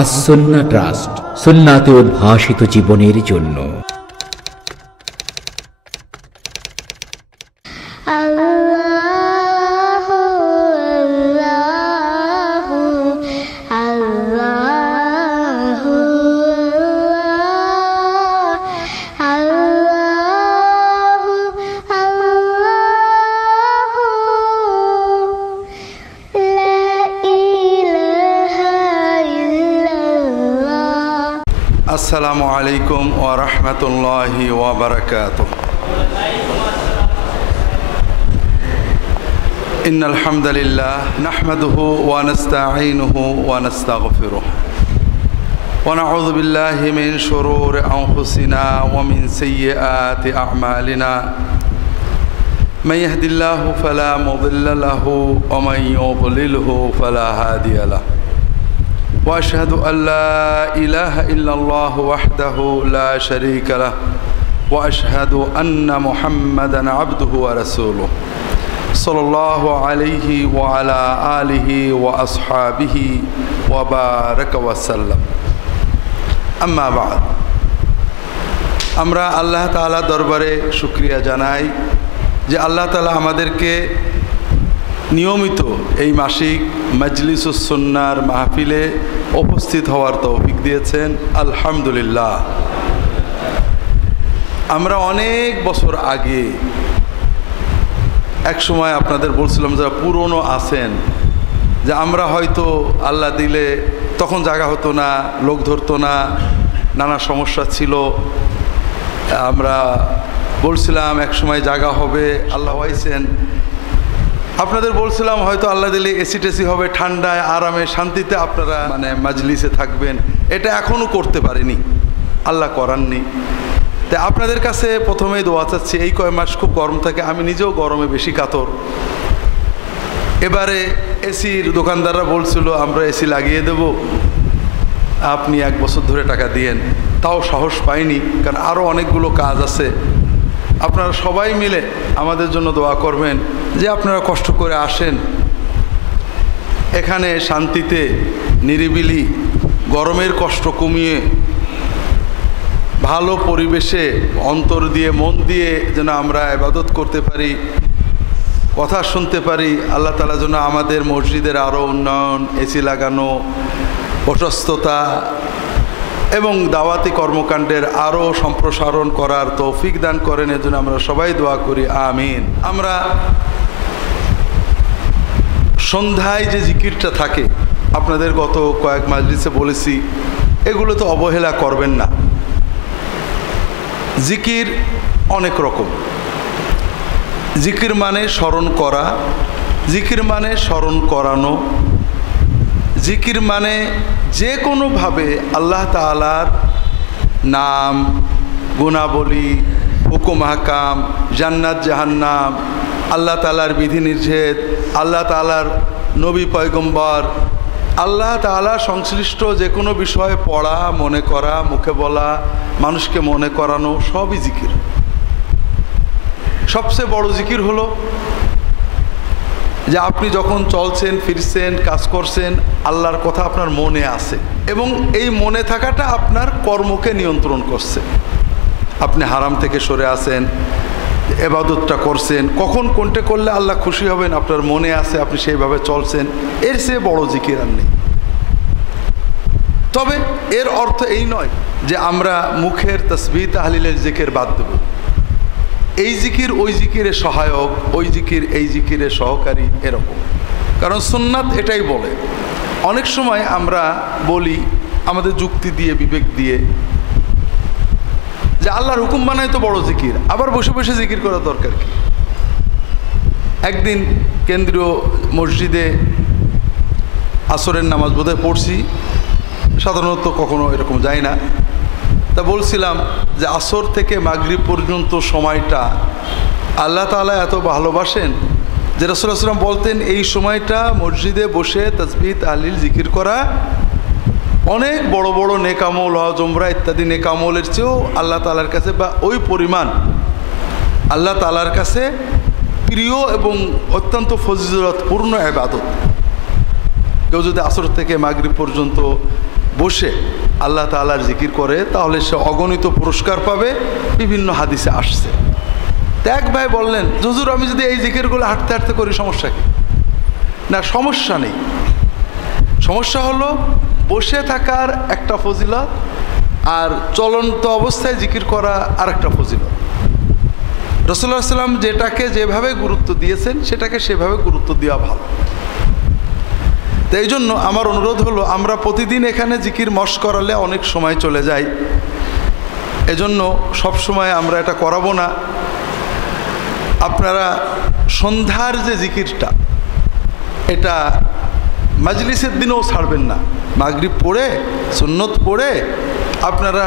As Sunnah trust, সুন্নাতে উদ্ভাসিত জীবনের জন্য। আসসালামু আলাইকুম ওয়া রাহমাতুল্লাহি ওয়া বারাকাতুহু। ইন্নাল হামদালিল্লাহ নাহমাদুহু ওয়া নাস্তাঈনুহু ওয়া নাস্তাগফিরুহু ওয়া নাউযু বিল্লাহি মিন শুরুরি আনফুসিনা ওয়া মিন সাইয়্যাতি আ'মালিনা। মান ইয়াহদিল্লাহু ফালা মুদিল্লা লাহু ওয়া মান ইউদ্লিলহু ফালা হাদিয়া লাহু। وأشهد أن لا إله إلا الله وحده لا شريك له وأشهد أن محمدا عبده ورسوله صلى الله عليه وعلى آله وأصحابه وبارك وسلم أما بعد। আমরা আল্লাহ তাআলা দরবারে শুকরিয়া জানাই যে আল্লাহ তাআলা আমাদেরকে নিয়মিত এই মাসিক মজলিসুস সুন্নাহর মাহফিলে উপস্থিত হওয়ার তৌফিক দিয়েছেন, আলহামদুলিল্লাহ। আমরা অনেক বছর আগে এক সময় আপনাদের বলছিলাম, যারা পুরনো আছেন, যে আমরা হয়তো আল্লাহ দিলে তখন জায়গা হতো না, লোক ধরতো না, নানা সমস্যা ছিল। আমরা বলছিলাম এক সময় জায়গা হবে, আল্লাহ হয়েছেন। আপনাদের বলছিলাম হয়তো আল্লাহ দিলে এসি টেসি হবে, ঠান্ডায় আরামে শান্তিতে আপনারা মাজলিসে থাকবেন। এটা এখনও করতে পারিনি, আল্লাহ করাননি। তাই আপনাদের কাছে প্রথমেই দোয়া চাচ্ছি, এই কয় মাস খুব গরম থাকে, আমি নিজেও গরমে বেশি কাতর। এবারে এসির দোকানদাররা বলছিল আমরা এসি লাগিয়ে দেব, আপনি 1 বছর ধরে টাকা দিয়েন। তাও সাহস পাইনি, কারণ আরও অনেকগুলো কাজ আছে। আপনারা সবাই মিলে আমাদের জন্য দোয়া করবেন যে আপনারা কষ্ট করে আসেন, এখানে শান্তিতে নিরিবিলি গরমের কষ্ট কমিয়ে ভালো পরিবেশে অন্তর দিয়ে মন দিয়ে যেন আমরা ইবাদত করতে পারি, কথা শুনতে পারি। আল্লাহ তাআলা যেন আমাদের মসজিদের আরও উন্নয়ন, এসি লাগানো, প্রশস্ততা এবং দাওয়াতি কর্মকাণ্ডের আরও সম্প্রসারণ করার তৌফিক দান করেন, এর জন্য আমরা সবাই দোয়া করি, আমিন। আমরা সন্ধ্যায় যে জিকিরটা থাকে, আপনাদের গত কয়েক মাজলিসে বলেছি, এগুলো তো অবহেলা করবেন না। জিকির অনেক রকম। জিকির মানে স্মরণ করা, জিকির মানে স্মরণ করানো, জিকির মানে যে কোনোভাবে আল্লাহ তাআলার নাম, গুণাবলী, হুকুম হাকাম, জান্নাত জাহান্নাম, আল্লাহ তাআলার বিধিনিষেধ, আল্লাহ তাআলার নবী পয়গম্বর, আল্লাহ তাআলা সংশ্লিষ্ট যে কোনো বিষয়ে পড়া, মনে করা, মুখে বলা, মানুষকে মনে করানো, সবই জিকির। সবচেয়ে বড় জিকির হলো যে আপনি যখন চলছেন, ফিরছেন, কাজ করছেন, আল্লাহর কথা আপনার মনে আছে এবং এই মনে থাকাটা আপনার কর্মকে নিয়ন্ত্রণ করছে। আপনি হারাম থেকে সরে আসেন, ইবাদতটা করছেন, কখন কোনটা করলে আল্লাহ খুশি হবেন আপনার মনে আছে, আপনি সেইভাবে চলছেন। এর চেয়ে বড় জিকির আর নেই। তবে এর অর্থ এই নয় যে আমরা মুখের তাসবিহ তাহলিলের জিকির বাদ দেব। এই জিকির ওই জিকিরে সহায়ক, ওই জিকির এই জিকিরে সহকারী, এরকম। কারণ সুন্নাত এটাই বলে। অনেক সময় আমরা বলি আমাদের যুক্তি দিয়ে, বিবেক দিয়ে, যে আল্লাহর হুকুম বানাই তো বড় জিকির, আবার বসে বসে জিকির করার দরকার কি? একদিন কেন্দ্রীয় মসজিদে আসরের নামাজ বোধহয় পড়ছি, সাধারণত কখনো এরকম যাই না। তা বলছিলাম যে আসর থেকে মাগরিব পর্যন্ত সময়টা আল্লাহ তাআলা এত ভালোবাসেন যে রাসূলুল্লাহ সাল্লাল্লাহু আলাইহি ওয়াসাল্লাম বলতেন এই সময়টা মসজিদে বসে তাসবিহ তাহলিল জিকির করা অনেক বড় বড় নেক আমল, হজ উমরা ইত্যাদি নেক আমলের চেয়েও আল্লাহ তাআলার কাছে বা ওই পরিমাণ আল্লাহ তাআলার কাছে প্রিয় এবং অত্যন্ত ফজিলতপূর্ণ ইবাদত। কেউ যদি আসর থেকে মাগরিব পর্যন্ত বসে আল্লাহ তাআলার জিকির করে তাহলে সে অগণিত পুরস্কার পাবে, বিভিন্ন হাদিসে আসছে। তো এক ভাই বললেন, হুজুর আমি যদি এই জিকিরগুলো হাঁটতে হাঁটতে করি সমস্যা কি? না, সমস্যা নেই। সমস্যা হলো বসে থাকার একটা ফজিলত আর চলন্ত অবস্থায় জিকির করা আর একটা ফজিলত। রাসূলুল্লাহ সাল্লাল্লাহু আলাইহি ওয়াসাল্লাম যেটাকে যেভাবে গুরুত্ব দিয়েছেন সেটাকে সেভাবে গুরুত্ব দেওয়া ভালো। তো এই জন্য আমার অনুরোধ হলো, আমরা প্রতিদিন এখানে জিকির মশ করালে অনেক সময় চলে যায়, এজন্য সবসময় আমরা এটা করাবো না। আপনারা সন্ধ্যার যে জিকিরটা, এটা মাজলিসের দিনেও ছাড়বেন না। মাগরিব পড়ে সুন্নত পড়ে আপনারা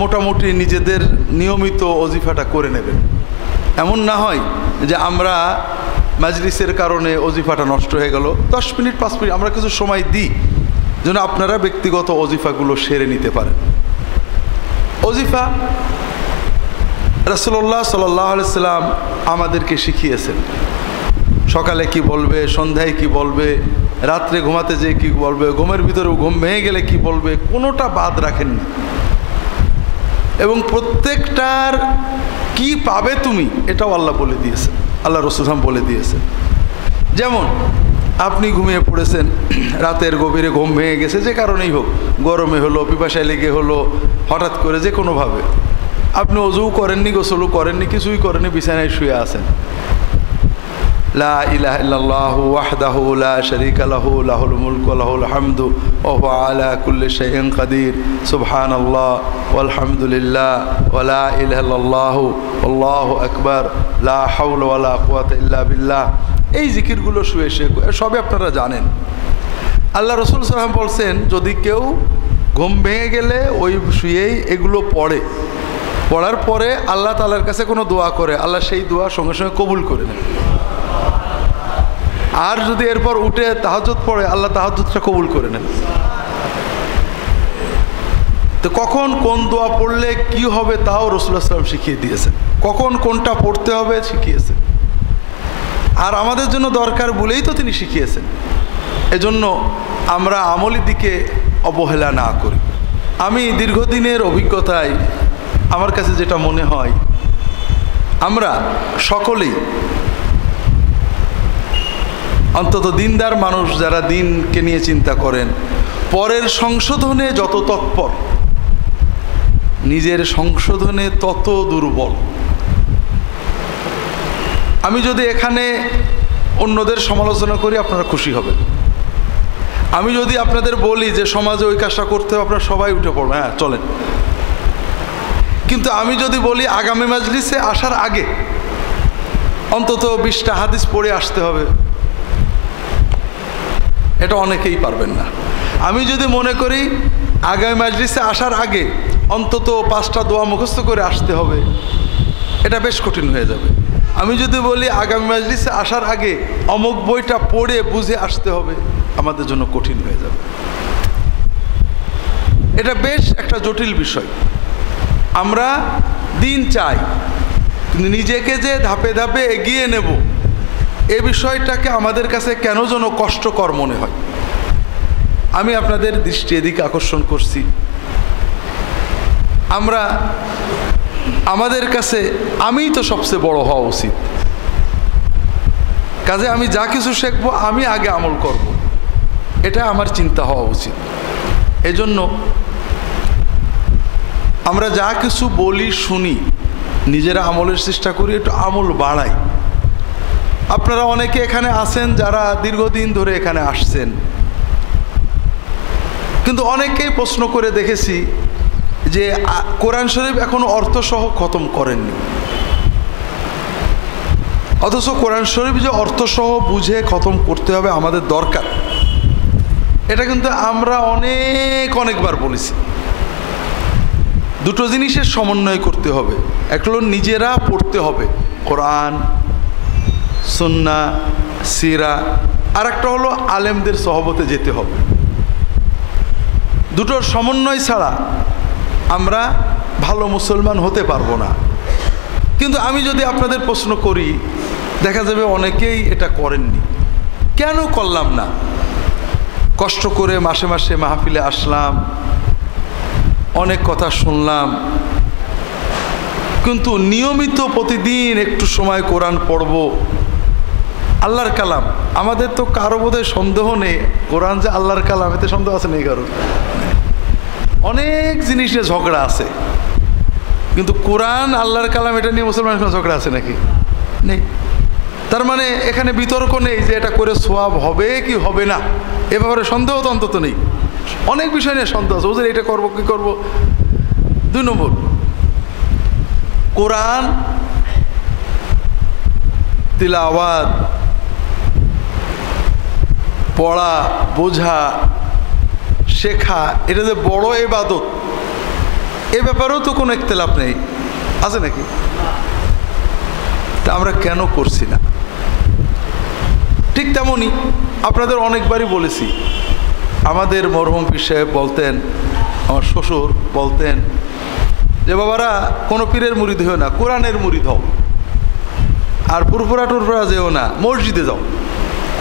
মোটামুটি নিজেদের নিয়মিত ওজিফাটা করে নেবেন। এমন না হয় যে আমরা মাজলিসের কারণে ওজিফাটা নষ্ট হয়ে গেল, 10 মিনিট 5 মিনিট আমরা কিছু সময় দিই যেন আপনারা ব্যক্তিগত ওজিফাগুলো সেরে নিতে পারেন। ওজিফা রাসূলুল্লাহ সাল্লাল্লাহু আলাইহি ওয়াসাল্লাম আমাদেরকে শিখিয়েছেন। সকালে কি বলবে, সন্ধ্যায় কি বলবে, রাত্রে ঘুমাতে যেয়ে কি বলবে, ঘুমের ভিতরেও ঘুম ভেঙে গেলে কি বলবে, কোনোটা বাদ রাখেননি। এবং প্রত্যেকটার কি পাবে তুমি এটাও আল্লাহ বলে দিয়েছেন, আল্লাহ রাসূল বলে দিয়েছেন। যেমন আপনি ঘুমিয়ে পড়েছেন, রাতের গভীরে ঘুম ভেঙে গেছে, যে কারণেই হোক, গরমে হলো, পিপাসায় লেগে হলো, হঠাৎ করে যে কোনোভাবে আপনি অজু করেননি, গোসলও করেননি, কিছুই করেননি, বিছানায় শুয়ে আছেন। লা ইলাহা ইল্লাল্লাহু ওয়াহদাহু লা শারীকা লাহু লাহুল মুলকু ওয়া লাহুল হামদু ওয়া হুয়া আলা কুল্লি শাইইন কাদির সুবহানাল্লাহ ওয়ালহামদুলিল্লাহ ওয়া লা ইলাহা ইল্লাল্লাহু আল্লাহু আকবার লা হাওলা ওয়া লা কুওয়াতা ইল্লা বিল্লাহ। এই জিকিরগুলো শুয়ে সবই আপনারা জানেন। আল্লাহ রাসূল সাল্লাল্লাহু আলাইহি ওয়াসাল্লাম বলছেন, যদি কেউ ঘুম ভেঙে গেলে ওই শুয়েই এগুলো পড়ার পরে আল্লাহ তাআলার কাছে কোনো দোয়া করে, আল্লাহ সেই দোয়া সঙ্গে সঙ্গে কবুল করে নেন। আর যদি এরপর উঠে তাহাজ্জুদ পড়ে, আল্লাহ তাহাজ্জুদটা কবুল করে নেন। তো কখন কোন দোয়া পড়লে কি হবে তাও রাসূলুল্লাহ সাল্লাল্লাহু আলাইহি ওয়াসাল্লাম শিখিয়ে দিয়েছেন, কখন কোনটা পড়তে হবে শিখিয়েছেন। আর আমাদের জন্য দরকার বলেই তো তিনি শিখিয়েছেন। এজন্য আমরা আমলের দিকে অবহেলা না করি। আমি দীর্ঘদিনের অভিজ্ঞতায় আমার কাছে যেটা মনে হয়, আমরা সকলেই অন্তত দিনদার মানুষ যারা দিনকে নিয়ে চিন্তা করেন, পরের সংশোধনে যত তৎপর, নিজের সংশোধনে তত দুর্বল। আমি যদি এখানে অন্যদের সমালোচনা করি আপনারা খুশি হবেন। আমি যদি আপনাদের বলি যে সমাজে ওই কাজটা করতে হবে, আপনারা সবাই উঠে পড়বেন, হ্যাঁ চলেন। কিন্তু আমি যদি বলি আগামী মাজলিসে আসার আগে অন্তত 20টা হাদিস পড়ে আসতে হবে, এটা অনেকেই পারবেন না। আমি যদি মনে করি আগামী মাজলিসে আসার আগে অন্তত 5টা দোয়া মুখস্থ করে আসতে হবে, এটা বেশ কঠিন হয়ে যাবে। আমি যদি বলি আগামী মাজলিসে আসার আগে অমুক বইটা পড়ে বুঝে আসতে হবে, আমাদের জন্য কঠিন হয়ে যাবে। এটা বেশ একটা জটিল বিষয়। আমরা দিন চাই, কিন্তু নিজেকে যে ধাপে ধাপে এগিয়ে নেব, এ বিষয়টাকে আমাদের কাছে কেন যেন কষ্টকর মনে হয়। আমি আপনাদের দৃষ্টি এদিকে আকর্ষণ করছি। আমরা আমাদের কাছে আমিই তো সবচেয়ে বড় হওয়া উচিত, কাজে আমি যা কিছু শিখবো আমি আগে আমল করব, এটা আমার চিন্তা হওয়া উচিত। এজন্য আমরা যা কিছু বলি শুনি, নিজেরা আমলের চেষ্টা করি, একটু আমল বাড়াই। আপনারা অনেকে এখানে আছেন যারা দীর্ঘদিন ধরে এখানে আসছেন, কিন্তু অনেকেই প্রশ্ন করে দেখেছি যে কোরআন শরীফ এখনো অর্থসহ খতম করেননি। অথচ কোরআন শরীফ যে অর্থসহ বুঝে খতম করতে হবে আমাদের দরকার, এটা কিন্তু আমরা অনেকবার বলেছি। দুটো জিনিসের সমন্বয় করতে হবে। একটা হলো নিজেরা পড়তে হবে কোরআন, সুন্নাহ, সিরা, আর একটা হলো আলেমদের সহবতে যেতে হবে। দুটোর সমন্বয় ছাড়া আমরা ভালো মুসলমান হতে পারবো না। কিন্তু আমি যদি আপনাদের প্রশ্ন করি, দেখা যাবে অনেকেই এটা করেননি। কেন করলাম না? কষ্ট করে মাসে মাসে মাহফিলে আসলাম, অনেক কথা শুনলাম, কিন্তু নিয়মিত প্রতিদিন একটু সময় কোরআন পড়ব, আল্লাহর কালাম। আমাদের তো কারো বোধহয় সন্দেহ নেই কোরআন যে আল্লাহর কালাম, এতে সন্দেহ আছে নেই কারো? অনেক জিনিস নিয়ে ঝগড়া আছে, কিন্তু কোরআন আল্লাহর কালাম এটা নিয়ে মুসলমানের কোনো ঝগড়া আছে নাকি? নেই। তার মানে এখানে বিতর্ক নেই যে এটা করে সোয়াব হবে কি হবে না, এ ব্যাপারে সন্দেহ তো অন্তত নেই। অনেক বিষয় নিয়ে সন্দেহ আছে, ওদের এটা করবো কি করবো। 2 নম্বর, কোরআন তিলাওয়াত, পড়া, বোঝা, শেখা, এটা যে বড় ইবাদত, এ ব্যাপারেও তো কোনো ইখতিলাফ নেই, আছে নাকি? তা আমরা কেন করছি না? ঠিক তেমনই আপনাদের অনেকবারই বলেছি, আমাদের মরহুম পীর সাহেব বলতেন, আমার শ্বশুর বলতেন যে বাবারা কোনো পীরের মুরিদ হও না, কোরআনের মুরিদ হও, আর পুরপুরা টুরপুরা যেও না, মসজিদে যাও।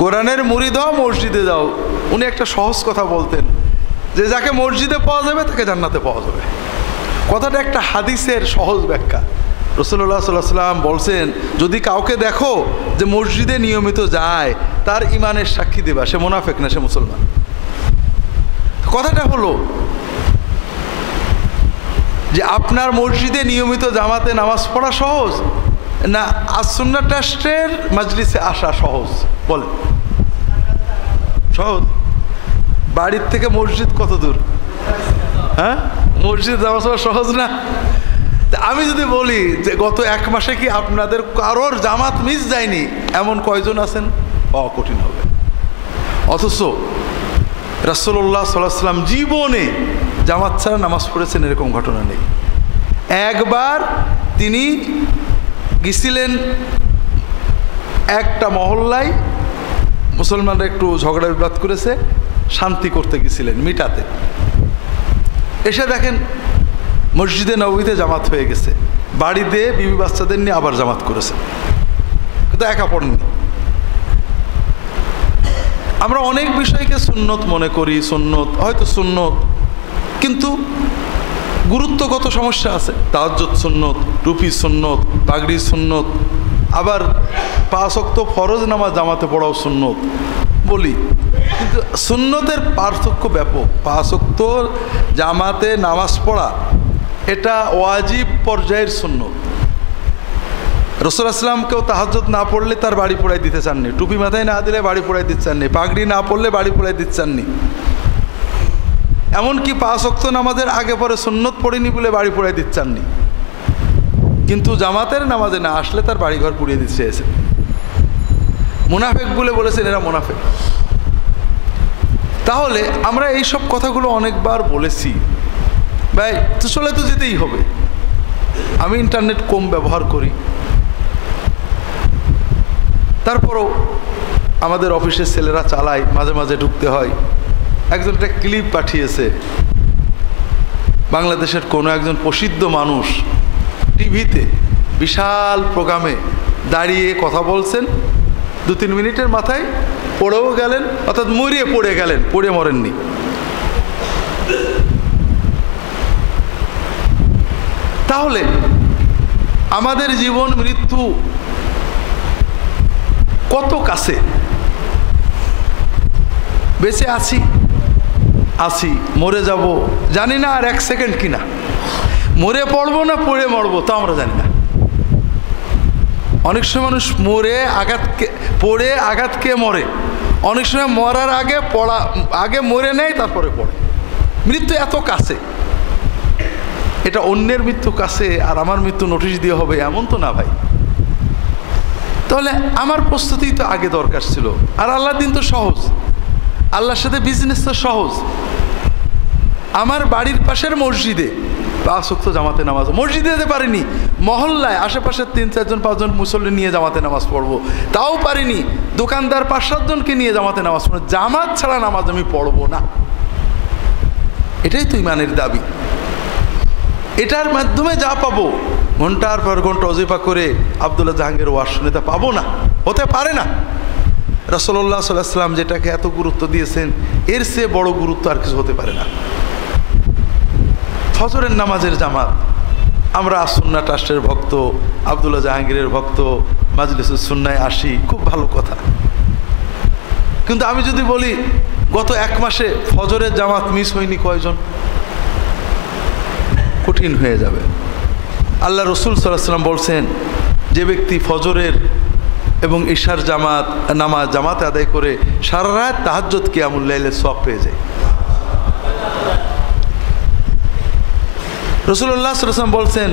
কোরআনের মুরিদ হও, মসজিদে যাও। উনি একটা সহজ কথা বলতেন যে যাকে মসজিদে পাওয়া যাবে তাকে জান্নাতে পাওয়া যাবে। কথাটা একটা হাদিসের সহজ ব্যাখ্যা। রাসূলুল্লাহ সাল্লাল্লাহু আলাইহি ওয়াসাল্লাম বলছেন, যদি কাউকে দেখো যে মসজিদে নিয়মিত যায়, তার ইমানের সাক্ষী দেবা, সে মুনাফিক না, সে মুসলমান। কথাটা হলো যে আপনার মসজিদে নিয়মিত জামাতে নামাজ পড়া সহজ না আস-সুন্নাহ ট্রাস্টের মাজলিসে আসা সহজ? বলে সহজ। বাড়ির থেকে মসজিদ কত দূর? হ্যাঁ, মসজিদ নামাজ পড়া সহজ না? আমি যদি বলি যে গত 1 মাসে কি আপনাদের কারোর জামাত মিস যায়নি, এমন কয়জন আছেন? পাওয়া কঠিন হবে। অথচ রাসূলুল্লাহ সাল্লাল্লাহু আলাইহি ওয়াসাল্লাম জীবনে জামাত ছাড়া নামাজ পড়েছেন এরকম ঘটনা নেই। একবার তিনি গেছিলেন একটা মহল্লায়, মুসলমানরা একটু ঝগড়া বিবাদ করেছে, শান্তি করতে গেছিলেন, মিটাতে। এসে দেখেন মসজিদে নববীতে জামাত হয়ে গেছে, বাড়িতে বিবি বাচ্চাদের নিয়ে আবার জামাত করেছে, কিন্তু একা পড়েননি। আমরা অনেক বিষয়কে সুন্নত মনে করি, সুন্নত হয়তো সুন্নত, কিন্তু গুরুত্বগত সমস্যা আছে। তাহাজ্জুদ সুন্নত, টুপি সুন্নত, পাগড়ি সুন্নত, আবার 5 ওয়াক্ত ফরজ নামাজ জামাতে পড়াও সুন্নত বলি, কিন্তু সুন্নতের পার্থক্য ব্যাপক। 5 ওয়াক্ত জামাতে নামাজ পড়া এটা ওয়াজিব পর্যায়ের সুন্নত। রাসূলুল্লাহ সাল্লাল্লাহু আলাইহি ওয়াসাল্লাম কেউ তাহাজ্জুদ না পড়লে তার বাড়ি পোড়াই দিতে চাননি, টুপি মাথায় না দিলে বাড়ি পোড়াই দিতে চাননি, পাগড়ি না পড়লে বাড়ি পোড়াই দিতে চাননি, এমনকি 5 ওয়াক্ত নামাজের আগে পরে সুন্নত পড়িনি বলে বাড়ি পোড়াই দিতে চাননি। কিন্তু জামাতের নামাজে না আসলে তার বাড়িঘর পুড়িয়ে দিতে চেয়েছেন। মুনাফিক বলে বলেছেন এরা মুনাফিক। তাহলে আমরা এই সব কথাগুলো অনেকবার বলেছি, ভাই তো চলে তো যেতেই হবে। আমি ইন্টারনেট কম ব্যবহার করি, তারপরও আমাদের অফিসের ছেলেরা চালায়, মাঝে মাঝে ঢুকতে হয়। একজন একটা ক্লিপ পাঠিয়েছে, বাংলাদেশের কোনো একজন প্রসিদ্ধ মানুষ টিভিতে বিশাল প্রোগ্রামে দাঁড়িয়ে কথা বলছেন, 2-3 মিনিটের মাথায় পড়েও গেলেন, অর্থাৎ মরিয়ে পড়ে গেলেন, পড়ে মরেননি। তাহলে আমাদের জীবন মৃত্যু কত কাছে, বেঁচে আছি মরে যাব জানি না, আর 1 সেকেন্ড কিনা মরে পড়বো না পড়ে মরবো তা আমরা জানি না। অনেক সময় মানুষ পড়ে আঘাত খেয়ে মরে, অনেক সময় মরার আগে মরে নেয় তারপরে পড়ে। মৃত্যু এত কাছে, এটা অন্যের মৃত্যু কাছে আর আমার মৃত্যু নোটিশ দিয়ে হবে এমন তো না ভাই। তাহলে আমার প্রস্তুতি তো আগে দরকার ছিল। আর আল্লাহর দিন তো সহজ, আল্লাহর সাথে বিজনেস তো সহজ। আমার বাড়ির পাশের মসজিদে 5 ওয়াক্ত জামাতে নামাজ, মসজিদে যেতে পারিনি, মহল্লায় আশেপাশের 3-4 জন 5 জন মুসল্লি নিয়ে জামাতে নামাজ পড়বো, তাও পারিনি। দোকানদার 5-7 জনকে নিয়ে জামাতে নামাজ পড়বো, জামাত ছাড়া নামাজ আমি পড়বো না। এটাই তো ইমানের দাবি। এটার মাধ্যমে যা পাবো, ঘন্টার পর ঘন্টা ওজিফা করে আব্দুল্লাহ জাহাঙ্গীর ওয়াজ শুনে তা পাবো না, হতে পারে না। রাসূলুল্লাহ সাল্লাল্লাহু আলাইহি ওয়াসাল্লাম যেটাকে এত গুরুত্ব দিয়েছেন, এর চেয়ে বড় গুরুত্ব আর কিছু হতে পারে না। ফজরের নামাজের জামাত, আমরা সুন্নাহ ট্রাস্টের ভক্ত, আব্দুল্লাহ জাহাঙ্গীরের ভক্ত, মাজলিসুস সুন্নায় আসি, খুব ভালো কথা। কিন্তু আমি যদি বলি গত 1 মাসে ফজরের জামাত মিস হয়নি কয়জন, কঠিন হয়ে যাবে। আল্লাহ রসুল সাল্লাল্লাহু আলাইহি ওয়াসাল্লাম বলছেন, যে ব্যক্তি ফজরের এবং ইশার জামাতে আদায় করে সারা রাত তাহাজ্জুদ কিয়ামুল লাইলের সওয়াব পেয়ে যায়। রাসূলুল্লাহ সাল্লাল্লাহু আলাইহি ওয়াসাল্লাম বলছেন,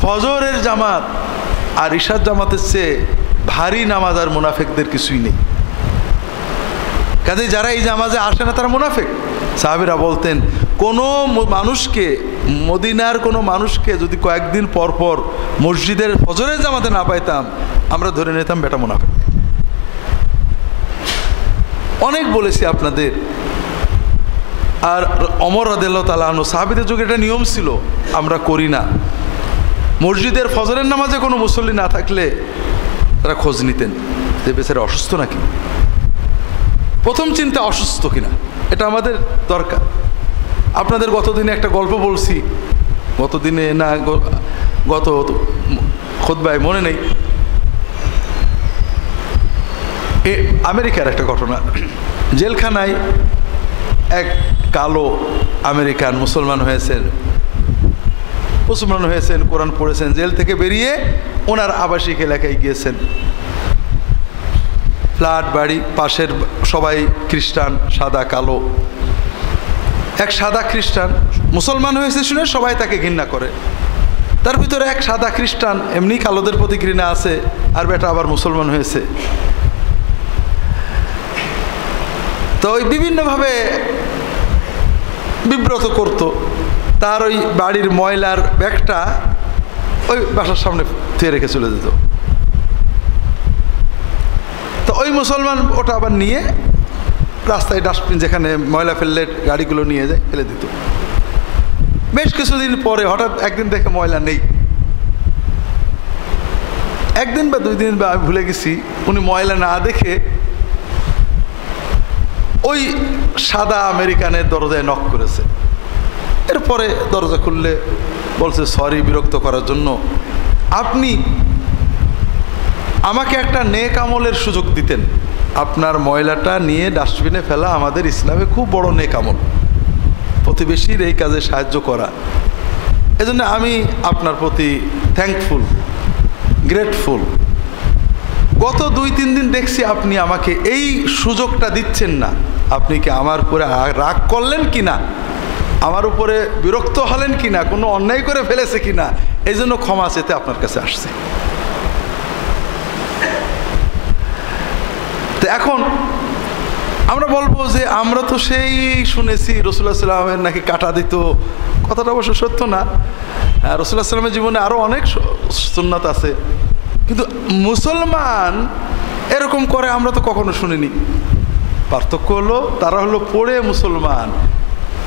ফজরের জামাত আর ইশার জামাতের চেয়ে ভারী নামাজ আর মুনাফিকদের কিছুই নেই। কাজে যারা এই নামাজে আসে না তারা মুনাফিক। সাহাবীরা বলতেন, কোনো মানুষকে, মদিনার কোনো মানুষকে যদি কয়েকদিন পর পর মসজিদের ফজরের জামাতে না পাইতাম, আমরা ধরে নিতাম বেটা মুনাফিক। অনেক বলেছি আপনাদের। আর ওমর রাদিয়াল্লাহু তাআলা আনহু, সাহাবীদের যুগে এটা নিয়ম ছিল, আমরা করি না। মসজিদের ফজরের নামাজে কোনো মুসল্লি না থাকলে তারা খোঁজ নিতেন যে বেচারা অসুস্থ নাকি, প্রথম চিন্তা অসুস্থ কিনা, এটা আমাদের দরকার। আপনাদের গতদিনে একটা গল্প বলছি, গতদিনে না গত খুতবায় মনে নেই, আমেরিকার একটা ঘটনা। জেলখানায় এক কালো আমেরিকান মুসলমান হয়েছেন, কোরআন পড়েছেন, জেল থেকে বেরিয়ে ওনার আবাসিক এলাকায় গিয়েছেন। ফ্ল্যাট বাড়ি, পাশের সবাই খ্রিস্টান, সাদা কালো। এক সাদা খ্রিস্টান মুসলমান হয়েছে শুনে সবাই তাকে ঘৃণা করে। তার ভিতরে এক সাদা খ্রিস্টান, এমনি কালোদের প্রতি ঘৃণা আছে, আর বেটা আবার মুসলমান হয়েছে। তো ওই বিভিন্নভাবে বিব্রত করত। তার ওই বাড়ির ময়লার ব্যাগটা ওই বাসার সামনে থুয়ে রেখে চলে যেত। তো ওই মুসলমান ওটা আবার নিয়ে রাস্তায় ডাস্টবিন, যেখানে ময়লা ফেললে গাড়িগুলো নিয়ে যায়, ফেলে দিত। বেশ কিছুদিন পরে হঠাৎ একদিন দেখে ময়লা নেই। একদিন বা 2 দিন বা আমি ভুলে গেছি, উনি ময়লা না দেখে ওই সাদা আমেরিকানের দরজায় নক করেছে। এরপরে দরজা খুললে বলছে, সরি বিরক্ত করার জন্য, আপনি আমাকে একটা নেক আমলের সুযোগ দিতেন, আপনার ময়লাটা নিয়ে ডাস্টবিনে ফেলা আমাদের ইসলামে খুব বড় নেক আমল, প্রতিবেশীর এই কাজে সাহায্য করা। এজন্য আমি আপনার প্রতি থ্যাঙ্কফুল, গ্রেটফুল। গত 2-3 দিন দেখছি আপনি আমাকে এই সুযোগটা দিচ্ছেন না। আপনি কি আমার উপরে রাগ করলেন কি না, আমার উপরে বিরক্ত হলেন কি না, কোনো অন্যায় করে ফেলেছে কি না, এই জন্য ক্ষমা চেতে আপনার কাছে আসছে। তো এখন আমরা বলবো যে আমরা তো সেই শুনেছি রাসূলুল্লাহ সাল্লাল্লাহু আলাইহি ওয়াসাল্লামের নাকি কাটা দিত। কথাটা অবশ্য সত্য না। রাসূলুল্লাহ সাল্লাল্লাহু আলাইহি ওয়াসাল্লামের জীবনে আরও অনেক সুন্নাত আছে, কিন্তু মুসলমান এরকম করে আমরা তো কখনো শুনিনি। পার্থক্য হলো, তারা হলো পড়ে মুসলমান,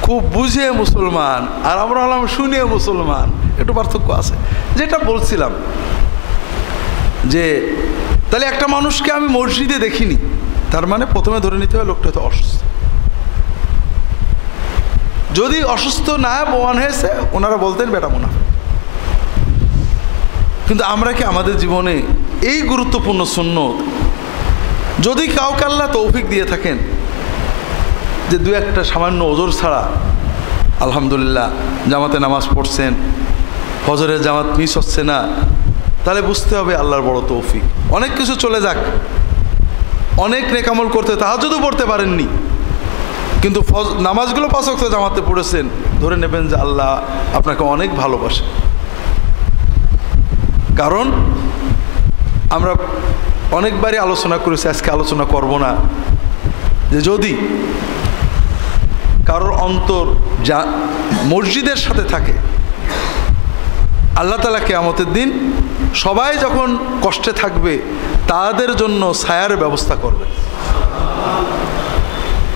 খুব বুঝে মুসলমান, আর আমরা হলাম শুনে মুসলমান। একটু পার্থক্য আছে। যেটা বলছিলাম যে তাহলে একটা মানুষকে আমি মসজিদে দেখিনি, তার মানে প্রথমে ধরে নিতে হবে লোকটা তো অসুস্থ। যদি অসুস্থ না প্রমাণ হয়েছে, ওনারা বলতেন বেটা মুনাফিক। কিন্তু আমরা কি আমাদের জীবনে এই গুরুত্বপূর্ণ সুন্নত, যদি কাউকে আল্লাহ তৌফিক দিয়ে থাকেন যে 2-1টা সামান্য ওজর ছাড়া আলহামদুলিল্লাহ জামাতে নামাজ পড়ছেন, ফজরের জামাত মিস হচ্ছে না, তাহলে বুঝতে হবে আল্লাহর বড় তৌফিক। অনেক কিছু চলে যাক, অনেক নেক আমল করতে, তাহাজ্জুদও পড়তে পারেননি, কিন্তু নামাজগুলো 5 ওয়াক্ত জামাতে পড়েছেন, ধরে নেবেন যে আল্লাহ আপনাকে অনেক ভালোবাসে। কারণ আমরা অনেকবারই আলোচনা করেছি, আজকে আলোচনা করব না, যে যদি কারোর অন্তর যা মসজিদের সাথে থাকে, আল্লাহ তাআলা কিয়ামতের দিন সবাই যখন কষ্টে থাকবে তাদের জন্য ছায়ার ব্যবস্থা করবে।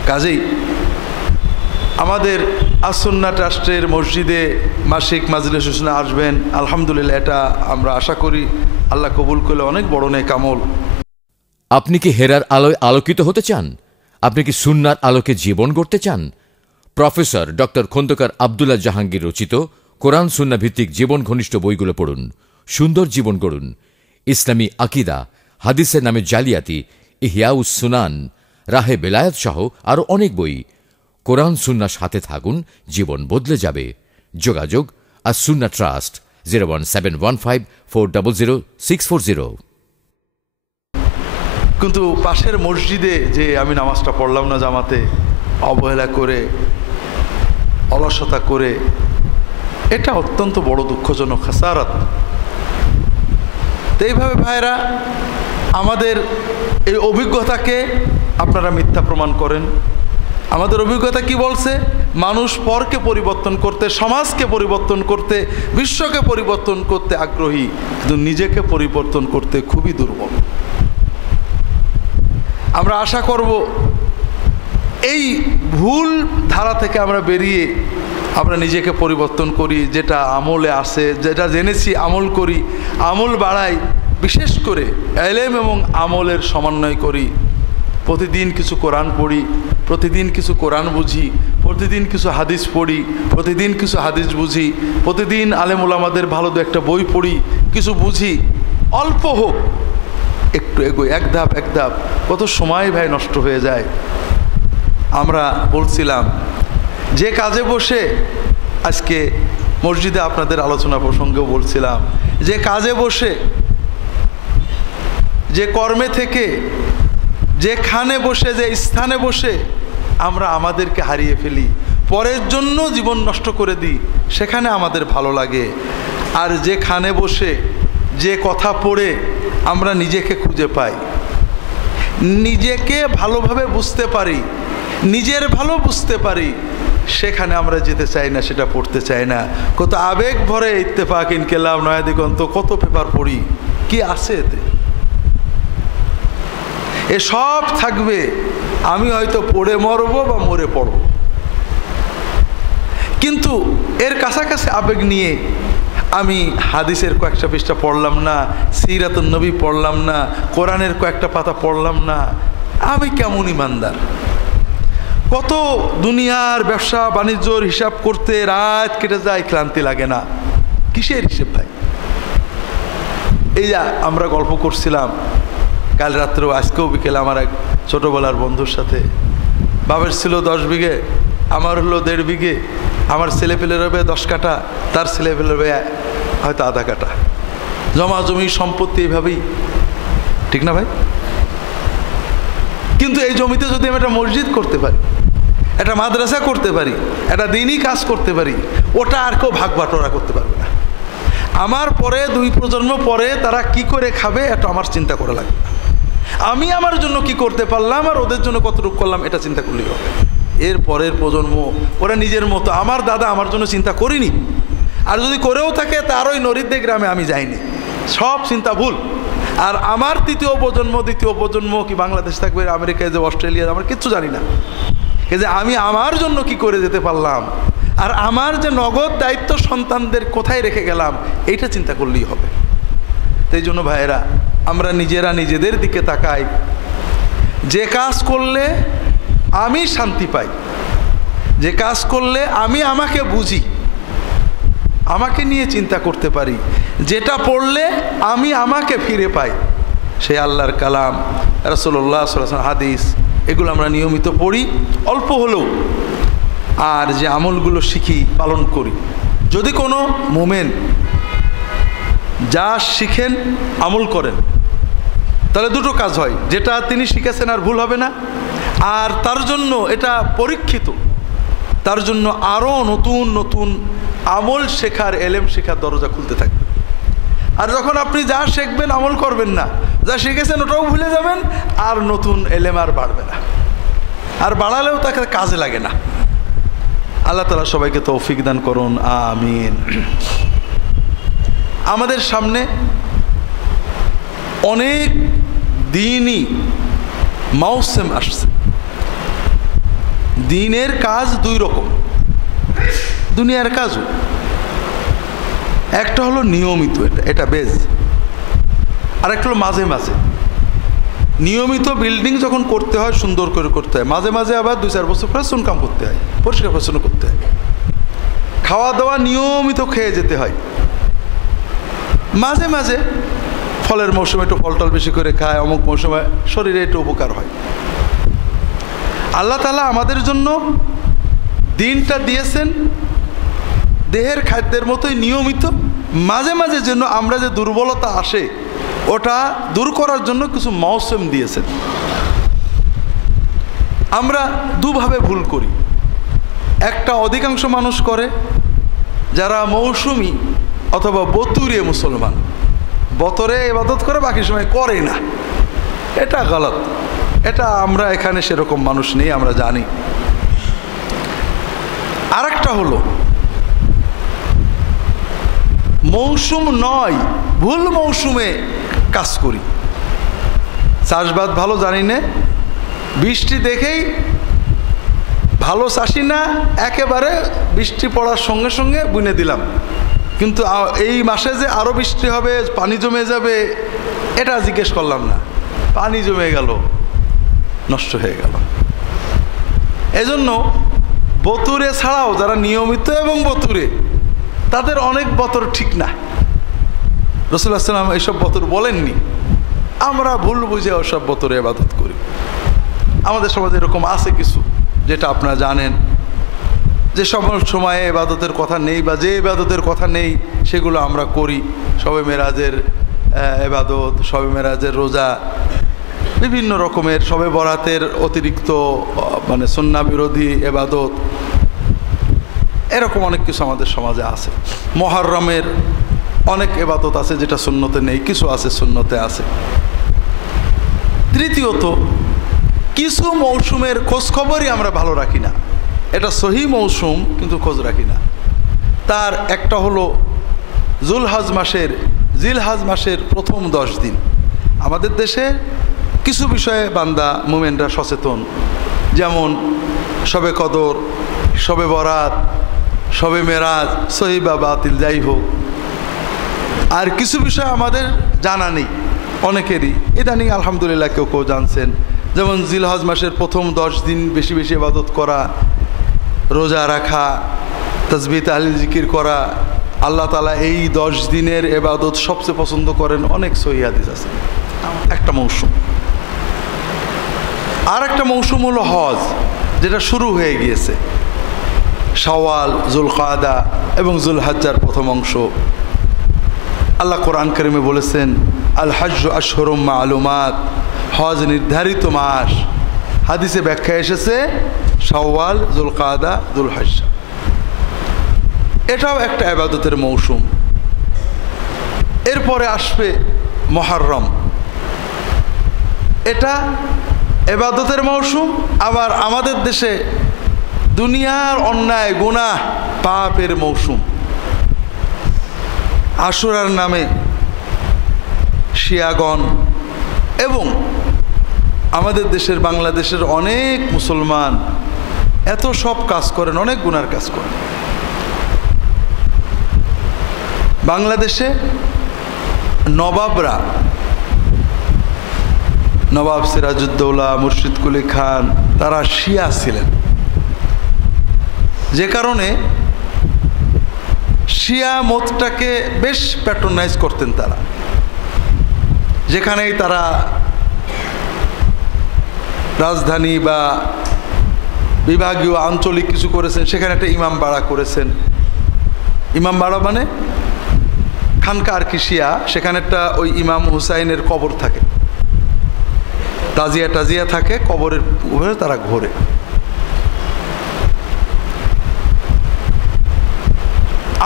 কাজেই আমাদের আস-সুন্নাহ ট্রাস্টের মসজিদে মাসিক মাজলিসুস সুন্নাহ আসবেন, আলহামদুলিল্লাহ, এটা আমরা আশা করি আল্লাহ কবুল করলে অনেক বড় নেক আমল। আপনি কি হেরার আলোয় আলোকিত হতে চান? আপনি কি সুন্নাহর আলোকে জীবন গড়তে চান? প্রফেসর ডক্টর খন্দকার আব্দুল্লাহ জাহাঙ্গীর রচিত কোরআন সুন্নাহ ভিত্তিক জীবন ঘনিষ্ঠ বইগুলো পড়ুন, সুন্দর জীবন গড়ুন। ইসলামী আকিদা, হাদিসের নামে জালিয়াতি, ইহয়াউস সুনান, রাহে বেলায়েত সহ আরো অনেক বই। কোরআন সুন্নাহর সাথে থাকুন, জীবন বদলে যাবে। যোগাযোগ as-Sunnah Trust 01715400640। কিন্তু পাশের মসজিদে যে আমি নামাজটা পড়লাম না জামাতে, অবহেলা করে, অলসতা করে, এটা অত্যন্ত বড় দুঃখজনক খাসারাত। তো এইভাবে ভাইরা আমাদের এই অভিজ্ঞতাকে আপনারা মিথ্যা প্রমাণ করেন। আমাদের অভিজ্ঞতা কি বলছে? মানুষ পরকে পরিবর্তন করতে, সমাজকে পরিবর্তন করতে, বিশ্বকে পরিবর্তন করতে আগ্রহী, কিন্তু নিজেকে পরিবর্তন করতে খুবই দুর্বল। আমরা আশা করব এই ভুল ধারা থেকে আমরা বেরিয়ে আমরা নিজেকে পরিবর্তন করি, যেটা আমলে আসে, যেটা জেনেছি আমল করি, আমল বাড়াই, বিশেষ করে ইলম এবং আমলের সমন্বয় করি। প্রতিদিন কিছু কোরআন পড়ি, প্রতিদিন কিছু কোরআন বুঝি, প্রতিদিন কিছু হাদিস পড়ি, প্রতিদিন কিছু হাদিস বুঝি, প্রতিদিন আলেম ওলামাদের ভালো দু একটা বই পড়ি, কিছু বুঝি, অল্প হোক একটু এগোই, এক ধাপ এক ধাপ। কত সময় ভাই নষ্ট হয়ে যায়। আমরা বলছিলাম যে কাজে বসে, আজকে মসজিদে আপনাদের আলোচনা প্রসঙ্গেও বলছিলাম, যে কাজে বসে, যে কর্মে থেকে, যেখানে বসে, যে স্থানে বসে আমরা আমাদেরকে হারিয়ে ফেলি, পরের জন্য জীবন নষ্ট করে দিই, সেখানে আমাদের ভালো লাগে। আর যেখানে বসে যে কথা পড়ে আমরা নিজেকে খুঁজে পাই, নিজেকে ভালোভাবে বুঝতে পারি, নিজের ভালো বুঝতে পারি, সেখানে আমরা যেতে চাই না, সেটা পড়তে চাই না। কত আবেগ ভরে ইত্তেফাক, ইনকিলাব, নয়া দিগন্ত, কত পেপার পড়ি, কি আছে এতে? এসব থাকবে, আমি হয়তো পড়ে মরবো বা মরে পড়ব, কিন্তু এর কাছাকাছি আবেগ নিয়ে আমি হাদিসের কয়েকটা পৃষ্ঠা পড়লাম না, সিরাতুন নবী পড়লাম না, কোরআনের কয়েকটা পাতা পড়লাম না, আমি কেমন ইমানদার? কত দুনিয়ার ব্যবসা বাণিজ্যর হিসাব করতে রাত কেটে যায়, ক্লান্তি লাগে না। কিসের হিসেব ভাই? এই যা আমরা গল্প করছিলাম কাল রাত্রেও, আজকেও বিকেলে আমার এক ছোটোবেলার বন্ধুর সাথে, বাবার ছিল 10 বিঘে, আমার হলো 1.5 বিঘে, আমার ছেলে পেলে রবে 10 কাঠা, তার ছেলে পেলে রবে হয়তো আধা কাঠা, জমা জমি সম্পত্তি এইভাবেই, ঠিক না ভাই? কিন্তু এই জমিতে যদি আমি একটা মসজিদ করতে পারি, একটা মাদ্রাসা করতে পারি, একটা দিনই কাজ করতে পারি, ওটা আর কেউ ভাগ বাটোয়ারা করতে পারবে না। আমার পরে 2 প্রজন্ম পরে তারা কি করে খাবে, এটা আমার চিন্তা করা লাগবে না। আমি আমার জন্য কি করতে পারলাম আর ওদের জন্য কতটুকু করলাম, এটা চিন্তা করলেই হবে। এর পরের প্রজন্ম ওরা নিজের মতো, আমার দাদা আমার জন্য চিন্তা করিনি, আর যদি করেও থাকে তার ওই নরিদ্দে গ্রামে আমি যাইনি, সব চিন্তা ভুল। আর আমার তৃতীয় প্রজন্ম, দ্বিতীয় প্রজন্ম কি বাংলাদেশ থাকবে, আমেরিকায় যে, অস্ট্রেলিয়া, আমরা কিচ্ছু জানি না। যে আমি আমার জন্য কি করে যেতে পারলাম, আর আমার যে নগদ দায়িত্ব সন্তানদের কোথায় রেখে গেলাম, এইটা চিন্তা করলেই হবে। তাই জন্য ভাইয়েরা, আমরা নিজেরা নিজেদের দিকে তাকাই, যে কাজ করলে আমি শান্তি পাই, যে কাজ করলে আমি আমাকে বুঝি, আমাকে নিয়ে চিন্তা করতে পারি, যেটা পড়লে আমি আমাকে ফিরে পাই, সেই আল্লাহর কালাম, রাসূলুল্লাহ সাল্লাল্লাহু আলাইহি ওয়াসাল্লাম হাদিস, এগুলো আমরা নিয়মিত পড়ি, অল্প হলেও, আর যে আমলগুলো শিখি, পালন করি। যদি কোনো মোমেন যা শিখেন আমল করেন, তাহলে দুটো কাজ হয়, যেটা তিনি শিখেছেন আর ভুল হবে না, আর তার জন্য এটা পরীক্ষিত, তার জন্য আরও নতুন নতুন আমল শেখার, এলেম শেখার দরজা খুলতে থাকবে। আর যখন আপনি যা শিখবেন, আমল করবেন না, যা শিখেছেন ওটাও ভুলে যাবেন, আর নতুন এলেম আর বাড়বে না, আর বাড়ালেও তাকে কাজে লাগে না। আল্লাহ তাআলা সবাইকে তৌফিক দান করুন, আমিন। আমাদের সামনে অনেক দিনই মৌসুম আসছে। দিনের কাজ 2 রকম, দুনিয়ার কাজও। একটা হলো নিয়মিত, এটা বেজ, আর একটা হলো মাঝে মাঝে। নিয়মিত বিল্ডিং যখন করতে হয় সুন্দর করে করতে হয়, মাঝে মাঝে আবার 2-4 বছর পরে চুনকাম করতে হয়, পরিষ্কার পরিচ্ছন্ন করতে হয়। খাওয়া দাওয়া নিয়মিত খেয়ে যেতে হয়। মাঝে মাঝে ফলের মৌসুমে একটু ফল টল বেশি করে খায়, অমুক মৌসুমে শরীরে একটু উপকার হয়। আল্লাহ তাআলা আমাদের জন্য দিনটা দিয়েছেন দেহের খাদ্যের মতোই নিয়মিত। মাঝে মাঝে যেন আমরা যে দুর্বলতা আসে ওটা দূর করার জন্য কিছু মৌসুম দিয়েছেন। আমরা দুভাবে ভুল করি। একটা অধিকাংশ মানুষ করে যারা মৌসুমি অথবা বতুরে মুসলমান, বতরে ইবাদত করে বাকি সময় করে না, এটা গলত। এটা আমরা এখানে সেরকম মানুষ নেই, আমরা জানি। আরেকটা হলো মৌসুম নয়, ভুল মৌসুমে কাজ করি। চাষবাদ ভালো জানি না, বৃষ্টি দেখেই ভালো চাষি না, একেবারে বৃষ্টি পড়ার সঙ্গে সঙ্গে বুনে দিলাম, কিন্তু এই মাসে যে আরও বৃষ্টি হবে, পানি জমে যাবে, এটা জিজ্ঞেস করলাম না, পানি জমে গেল, নষ্ট হয়ে গেল। এজন্য বতুরে ছাড়াও যারা নিয়মিত এবং বতুরে, তাদের অনেক বতর ঠিক না। রাসূলুল্লাহ সাল্লাল্লাহু আলাইহি ওয়াসাল্লাম এইসব বতর বলেননি, আমরা ভুল বুঝে ওসব বতরে ইবাদত করি। আমাদের সমাজে এরকম আছে কিছু, যেটা আপনারা জানেন, যে সব সময়ে ইবাদতের কথা নেই বা যে ইবাদতের কথা নেই সেগুলো আমরা করি। শবে মেরাজের ইবাদত, শবে মেরাজের রোজা, বিভিন্ন রকমের, শবে বরাতের অতিরিক্ত মানে সুন্নাহ বিরোধী ইবাদত, এরকম অনেক কিছু আমাদের সমাজে আছে। মুহররমের অনেক ইবাদত আছে যেটা সুন্নতে নেই, কিছু আছে সুন্নতে আছে। তৃতীয়ত, কিছু মৌসুমের খোঁজখবরই আমরা ভালো রাখি না। এটা সহি মৌসুম কিন্তু খোঁজ রাখি না। তার একটা হলো জিলহজ মাসের প্রথম 10 দিন। আমাদের দেশে কিছু বিষয়ে বান্দা মুমিনরা সচেতন, যেমন শবে কদর, শবে বরাত, শবে মেরাজ, সহি বা বাতিল যাই হোক। আর কিছু বিষয় আমাদের জানা নেই অনেকেরই, ইদানিং আলহামদুলিল্লাহ কেউ কেউ জানছেন, যেমন জিলহজ মাসের প্রথম 10 দিন বেশি বেশি ইবাদত করা, রোজা রাখা, তাসবিহ তাহলিল জিকির করা। আল্লাহ তাআলা এই 10 দিনের ইবাদত সবচেয়ে পছন্দ করেন, অনেক সহিহ হাদিস আছে। একটা মৌসুম। আর একটা মৌসুম হলো হজ, যেটা শুরু হয়ে গিয়েছে। শাওয়াল, যুলকাদা এবং যুলহজ্জার প্রথম অংশ। আল্লাহ কোরআন কারিমে বলেছেন, আল হজ্জু আশহুরুম মা'লুমাত, হজ নির্ধারিত মাস। হাদিসে ব্যাখ্যা এসেছে শাওয়াল, যুলকাদা, যুলহজ্জা। এটাও একটা ইবাদতের মৌসুম। এরপরে আসবে মুহররম, এটা ইবাদতের মৌসুম। আবার আমাদের দেশে দুনিয়ার অন্যায় গুনাহ পাপের মৌসুম। আশুরার নামে শিয়াগণ এবং আমাদের দেশের বাংলাদেশের অনেক মুসলমান এত সব কাজ করেন, অনেক গুনার কাজ করেন। বাংলাদেশে নবাবরা, নবাব সিরাজউদ্দৌলা, মুর্শিদ কুলি খান, তারা শিয়া ছিলেন, যে কারণে শিয়া মতটাকে বেশ প্যাট্রোনাইজ করতেন তারা। যেখানেই তারা রাজধানী বা বিভাগীয় আঞ্চলিক কিছু করেছেন, সেখানে একটা ইমাম বাড়া করেছেন। ইমাম বাড়া মানে খানকা আর কি শিয়া, সেখানে একটা ওই ইমাম হুসাইনের কবর থাকে, তাজিয়া থাকে, কবরের উপরে তারা ঘোরে।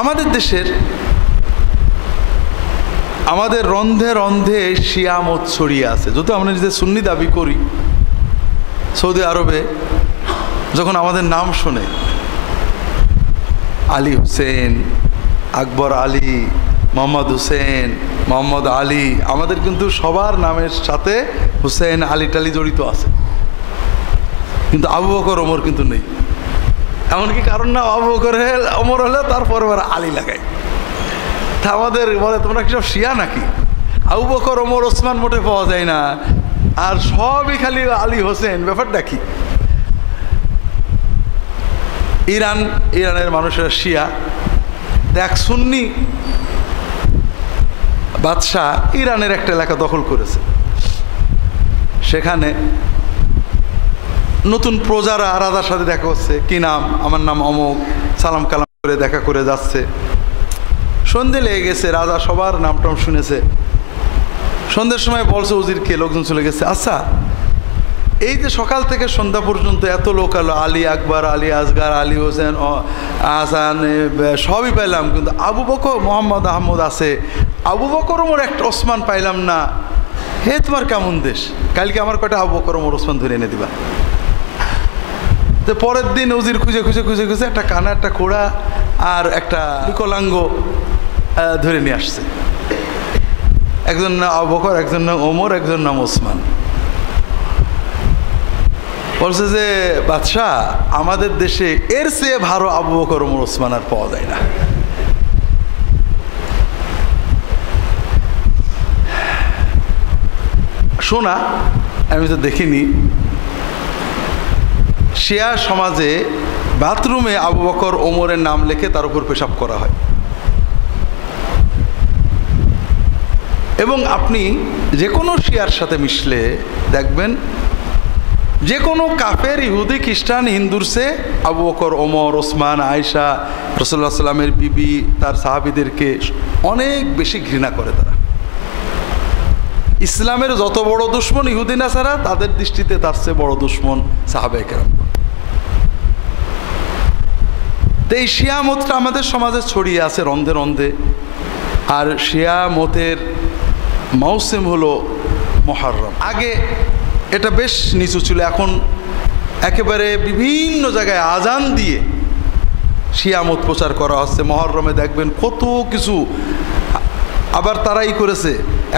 আমাদের দেশের আমাদের রন্ধে রন্ধে শিয়া মত ছড়িয়ে আছে। যদিও আমরা নিজে সুন্নি দাবি করি, সৌদি আরবে যখন আমাদের নাম শোনে, আলী হুসেন, আকবর আলী, মোহাম্মদ হুসেন, মোহাম্মদ আলী, আমাদের কিন্তু সবার নামের সাথে হুসেন, আলী টালি জড়িত আছে, কিন্তু আবু বকর ওমর কিন্তু নেই। এমনকি কারণ না আবু বকর ওমর হলে তারপরে আলী লাগায়। তা আমাদের বলে তোমরা কি সব শিয়া নাকি? আবু বকর ওমর ওসমান মোটে পাওয়া যায় না, আর সবই খালি আলী হোসেন। ব্যাপারটা কি? ইরানের মানুষেরা শিয়া, দেখ সুন্নি বাদশাহ ইরানের একটা এলাকা দখল করেছে, সেখানে নতুন প্রজারা রাজার সাথে দেখা হচ্ছে, কি নাম? আমার নাম অমুক, সালাম কালাম করে দেখা করে যাচ্ছে। সন্ধে লেগে গেছে, রাজা সবার নাম টাম শুনেছে। সন্ধ্যের সময় বলছে উজিরকে, লোকজন চলে গেছে। আচ্ছা, এই যে সকাল থেকে সন্ধ্যা পর্যন্ত এত লোক আলো, আলী আকবর, আলী আসগার, আলী হোসেন, আহসান, সবই পাইলাম, কিন্তু আবু বকর, মোহাম্মদ আহমদ আছে, আবু বকর ওমর একটা ওসমান পাইলাম না। হে তোমার কেমন দেশ? কালকে আমার কয়টা আবু বকর ওমর ওসমান ধরে এনে দিবা। তো পরের দিন উজির খুঁজে খুঁজে খুঁজে খুঁজে একটা কানা, একটা কোড়া আর একটা বিকলাঙ্গ ধরে নিয়ে আসছে। একজন নাম আবু বকর, একজন নাম ওমর, একজন নাম ওসমান। বলছে যে বাদশাহ, আমাদের দেশে এর চেয়ে ভালো আবু বকর ওমর ওসমান আর পাওয়া যায় না। শোনা, আমি তো দেখিনি, শিয়া সমাজে বাথরুমে আবু বকর ওমরের নাম লিখে তার উপর পেশাব করা হয়। এবং আপনি যে কোনো শিয়ার সাথে মিশলে দেখবেন, যে কোনো কাফের, ইহুদি, খ্রিস্টান, হিন্দুর সে আবু বকর, ওমর, ওসমান, আয়েশা, রাসূলুল্লাহ সাল্লামের বিবি, তার সাহাবীদেরকে অনেক বেশি ঘৃণা করে তারা। ইসলামের যত বড় দুশ্মন ইহুদি নাসারা, তাদের দৃষ্টিতে তার চেয়ে বড় দুশ্মন সাহাবায়ে কেরাম। তো এই শিয়া মতটা আমাদের সমাজে ছড়িয়ে আছে রন্ধে রন্ধে। আর শিয়া মতের মৌসুম হলো মুহররম। আগে এটা বেশ নিচু ছিল, এখন একেবারে বিভিন্ন জায়গায় আজান দিয়ে শিয়া মত প্রচার করা হচ্ছে। মুহররমে দেখবেন কত কিছু আবার তারাই করেছে।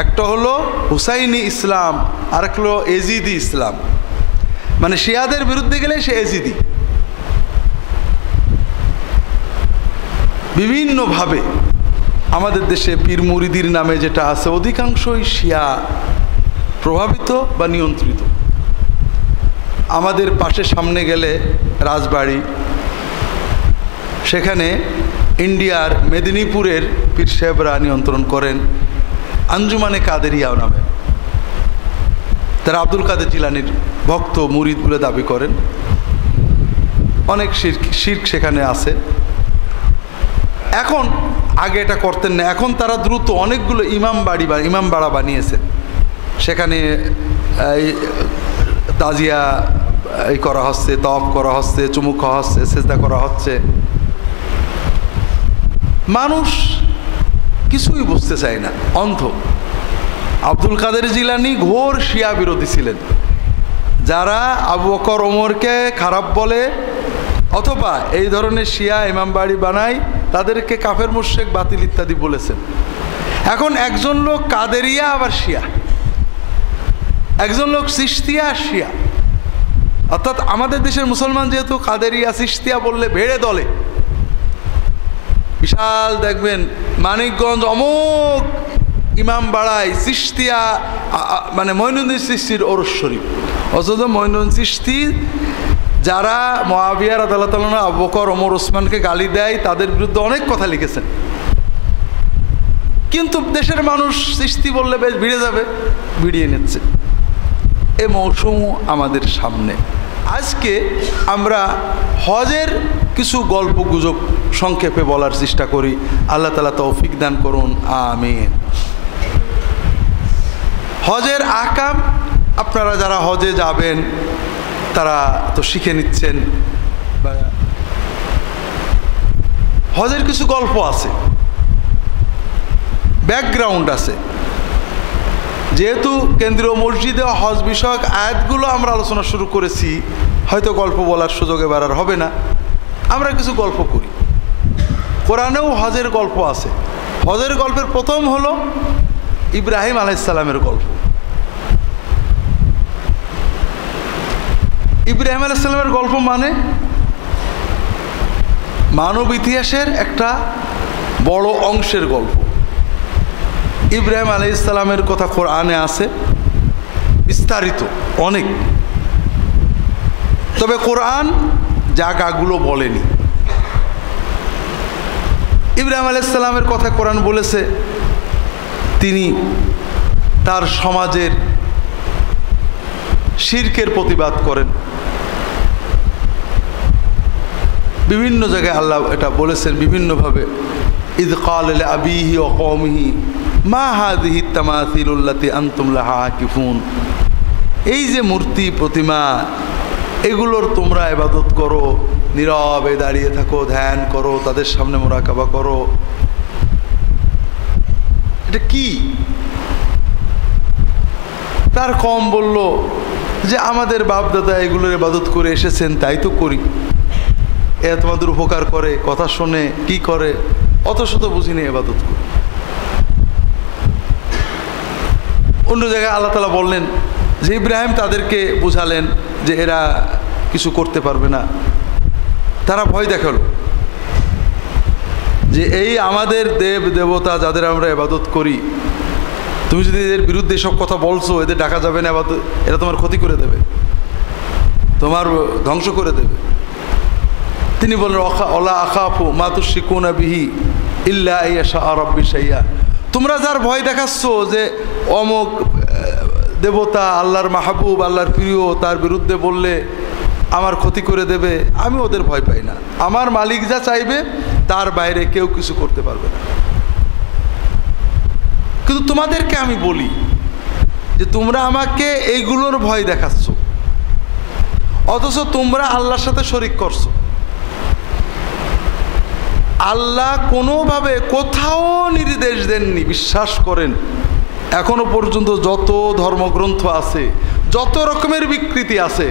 একটা হলো হুসাইনি ইসলাম, আর একটা হলো এজিদি ইসলাম, মানে শিয়াদের বিরুদ্ধে গেলে সে এজিদি। বিভিন্নভাবে আমাদের দেশে পীর মুরিদির নামে যেটা আছে, অধিকাংশই শিয়া প্রভাবিত বা নিয়ন্ত্রিত। আমাদের পাশে সামনে গেলে রাজবাড়ি, সেখানে ইন্ডিয়ার মেদিনীপুরের পীর সাহেবরা নিয়ন্ত্রণ করেন আঞ্জুমানে কাদেরিয়া নামে। তারা আব্দুল কাদের জিলানির ভক্ত, মুরিদ বলে দাবি করেন। অনেক শিরক সেখানে আছে। এখন আগে এটা করতেন না, এখন তারা দ্রুত অনেকগুলো ইমামবাড়া বানিয়েছেন। সেখানে তাজিয়া করা হচ্ছে, তওয়াফ করা হচ্ছে, চুমুক খাওয়া হচ্ছে, সেজদা করা হচ্ছে। মানুষ কিছুই বুঝতে চায় না, অন্ধ। আব্দুল কাদের জিলানি ঘোর শিয়া বিরোধী ছিলেন। যারা আবু বকর ওমরকে খারাপ বলে অথবা এই ধরনের শিয়া ইমামবাড়ি বানায়, তাদেরকে কাফের মুশরিক, বাতিল ইত্যাদি বলেছেন। এখন একজন লোক কাদেরিয়া আবার শিয়া, একজন লোক চিশতিয়া শিয়া। অর্থাৎ আমাদের দেশের মুসলমান যেহেতু কাদেরিয়া চিশতিয়া বললে ভেড়ে দলে, বিশাল দেখবেন মানিকগঞ্জ অমুক ইমাম বাড়ায় চিশতিয়া, মানে মঈনুদ্দিন চিশতির ওরস শরীফ। অথচ মঈনুদ্দিন চিশতি যারা মুআবিয়া রাদিয়াল্লাহু তাআলা আবু বকর, ওমর, ওসমানকে গালি দেয়, তাদের বিরুদ্ধে অনেক কথা লিখেছেন। কিন্তু দেশের মানুষ চিশতি বললে বেশ ভিড়ে যাবে, ভিড়িয়ে নিচ্ছে। এ মৌসুম আমাদের সামনে। আজকে আমরা হজের কিছু গল্প গুজব সংক্ষেপে বলার চেষ্টা করি। আল্লাহ তাআলা তৌফিক দান করুন, আমিন। হজের আহকাম আপনারা যারা হজে যাবেন তারা তো শিখে নিচ্ছেন। হজের কিছু গল্প আছে, ব্যাকগ্রাউন্ড আছে। যেহেতু কেন্দ্রীয় মসজিদে হজ বিষয়ক আয়াতগুলো আমরা আলোচনা শুরু করেছি, হয়তো গল্প বলার সুযোগ এবার আর হবে না। আমরা কিছু গল্প করি। কোরআনেও হজের গল্প আছে। হজের গল্পের প্রথম হলো ইব্রাহিম আলাইহিস সালামের গল্প। ইব্রাহিম আলাইহিস সালামের গল্প মানে মানব ইতিহাসের একটা বড় অংশের গল্প। ইব্রাহিম আলাইহিস সালামের কথা কোরআনে আছে। বিস্তারিত অনেক। তবে কোরআন জায়গাগুলো বলেনি। ইব্রাহিম আলাইহিস সালামের কথা কোরআন বলেছে, তিনি তার সমাজের শিরকের প্রতিবাদ করেন। বিভিন্ন জায়গায় আল্লাহ এটা বলেছেন বিভিন্নভাবে। ইদ ক্বাল লিআবিহি ওয়া কওমিহি মা হাযিহি তামাসিলুল্লাতী আনতুম লাহা আকিফুন, এই যে মূর্তি প্রতিমা এগুলোর তোমরা ইবাদত করো, নীরবে দাঁড়িয়ে থাকো, ধ্যান করো, তাদের সামনে মুরাকাবা করো, এটা কি? তার কম বলল যে আমাদের বাপ দাদা এগুলোর ইবাদত করে এসেছেন, তাই তো করি। এরা তোমাদের উপকার করে, কথা শোনে, কি করে, অত শত বুঝিনি, ইবাদত করি। অন্য জায়গায় আল্লাহ তাআলা বললেন যে ইব্রাহিম তাদেরকে বুঝালেন যে এরা কিছু করতে পারবে না। তারা ভয় দেখালো যে এই আমাদের দেব দেবতা যাদের আমরা ইবাদত করি, তুমি যদি এদের বিরুদ্ধে সব কথা বলছো, এদের ডাকা যাবে না, এরা তোমার ক্ষতি করে দেবে, তোমার ধ্বংস করে দেবে। তিনি বললেন ওয়ালা আখাফু মা তুশরিকুনা বিহি ইল্লা আইয়াশা রাব্বি শাইয়া, তোমরা যার ভয় দেখাচ্ছ যে অমুক দেবতা আল্লাহর মাহবুব, আল্লাহর প্রিয়, তার বিরুদ্ধে বললে আমার ক্ষতি করে দেবে, আমি ওদের ভয় পাই না। আমার মালিক যা চাইবে তার বাইরে কেউ কিছু করতে পারবে না। কিন্তু তোমাদেরকে আমি বলি যে তোমরা আমাকে এইগুলোর ভয় দেখাচ্ছ, অথচ তোমরা আল্লাহর সাথে শরিক করছো। আল্লাহ কোনোভাবে কোথাও নির্দেশ দেননি, বিশ্বাস করেন এখনো পর্যন্ত যত ধর্মগ্রন্থ আছে, যত রকমের বিকৃতি আছে,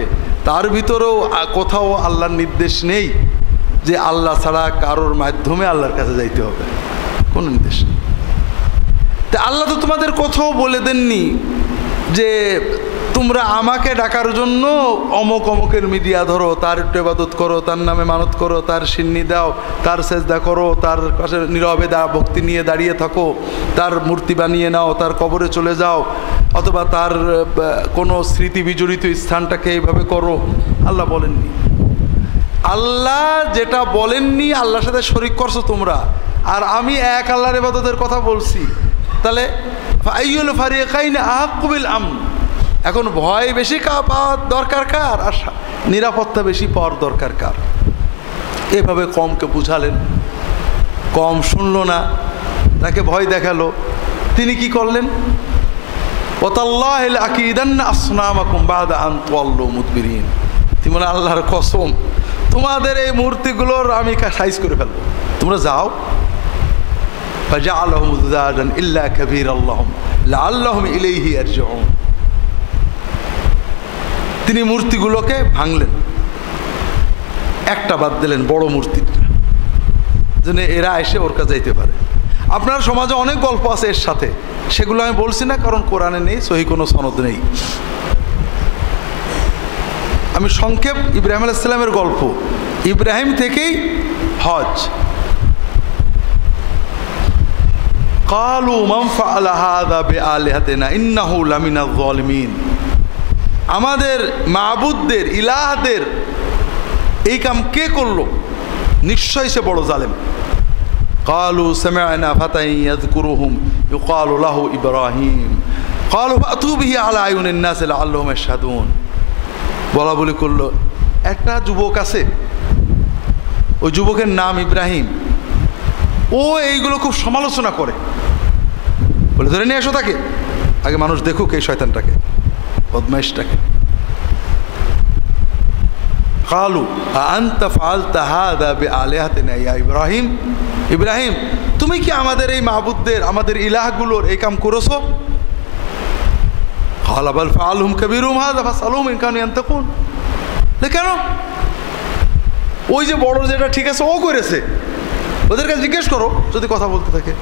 তার ভিতরেও কোথাও আল্লাহর নির্দেশ নেই যে আল্লাহ ছাড়া কারোর মাধ্যমে আল্লাহর কাছে যাইতে হবে, কোনো নির্দেশ নেই। তা আল্লাহ তো তোমাদের কোথাও বলে দেননি যে তোমরা আমাকে ডাকার জন্য অমুক অমুকের মিডিয়া ধরো, তার একটু ইবাদত করো, তার নামে মানত করো, তার সিন্নি দাও, তার সেজদা করো, তার কাছে নীরবে ভক্তি নিয়ে দাঁড়িয়ে থাকো, তার মূর্তি বানিয়ে নাও, তার কবরে চলে যাও, অথবা তার কোনো স্মৃতি বিজড়িত স্থানটাকে এইভাবে করো। আল্লাহ বলেননি। আল্লাহ যেটা বলেননি আল্লাহর সাথে শরিক করছো তোমরা, আর আমি এক আল্লাহর ইবাদতের কথা বলছি। তাহলে আইয়ুল ফারিকাইন আহাক্কু বিল আমন, এখন ভয় বেশি পাওয়ার দরকার কার, আর নিরাপত্তা বেশি পাওয়ার দরকার কার? এভাবে কমকে বুঝালেন, কম শুনল না, তাকে ভয় দেখালো। তিনি কি করলেন? ওয়াতাল্লাহি লাআকিদান্না আসনামাকুম বাদা আন তুওয়াল্লু মুদবিরিন, তিনি বলেন আল্লাহর কসম তোমাদের এই মূর্তিগুলোর আমি সাইজ করে ফেলবো, তোমরা যাও। ফাজআলাহুম যুজাজান ইল্লা কাবীরাল্লাহুম লাআল্লাহুম ইলাইহি ইয়ারজিউন, তিনি মূর্তিগুলোকে ভাঙলেন, একটা বাদ দিলেন, বড় মূর্তিটা, যেন এরা এসে ওর কাছে যাইতে পারে। আপনার সমাজে অনেক গল্প আছে এর সাথে, সেগুলো আমি বলছি না, কারণ কোরআনে নেই, সহি কোনো সনদ নেই। আমি সংক্ষেপ ইব্রাহিম আলাইহিস সালামের গল্প, ইব্রাহিম থেকেই হজ। ক্বালু মান ফাআলা হাযা বিআলিহাতিনা ইন্নাহু লামিনাজ যালিমিন, আমাদের মাবুদদের, ইলাহদের এই কাম কে করলো? নিশ্চয়ই সে বড় জালেম। ক্বালু সামি'না ফাতান ইয়াযকুরুহুম ইউক্বালু লাহু ইব্রাহিম ক্বালু ফাতু বিহি আলা আয়ুনিন নাস লাআল্লাহুম ইয়াশহাদুন, বলা বলি করলো। একটা যুবক আছে, ওই যুবকের নাম ইব্রাহিম, ও এইগুলো খুব সমালোচনা করে, বলে ধরে নিয়ে এসো তাকে, আগে মানুষ দেখুক এই শয়তানটাকে, বদমাইশটাকে। ক্বালু আনতা ফাআলতা হাযা বিআলিহাতিনা ইয়া ইব্রাহিম, ইব্রাহিম তুমি কি আমাদের এই মাবুদদের, আমাদের ইলাহগুলোর এই কাম করেছো? ক্বালা বাল ফাআলহুম কাবীরুহুম হাযা ফাসআলুহুম ইন কানু ইয়ানতাকুন, কেন? ওই যে বড় যেটা ঠিক আছে ও করেছে, ওদের কাছে জিজ্ঞেস করো যদি কথা বলতে থাকে।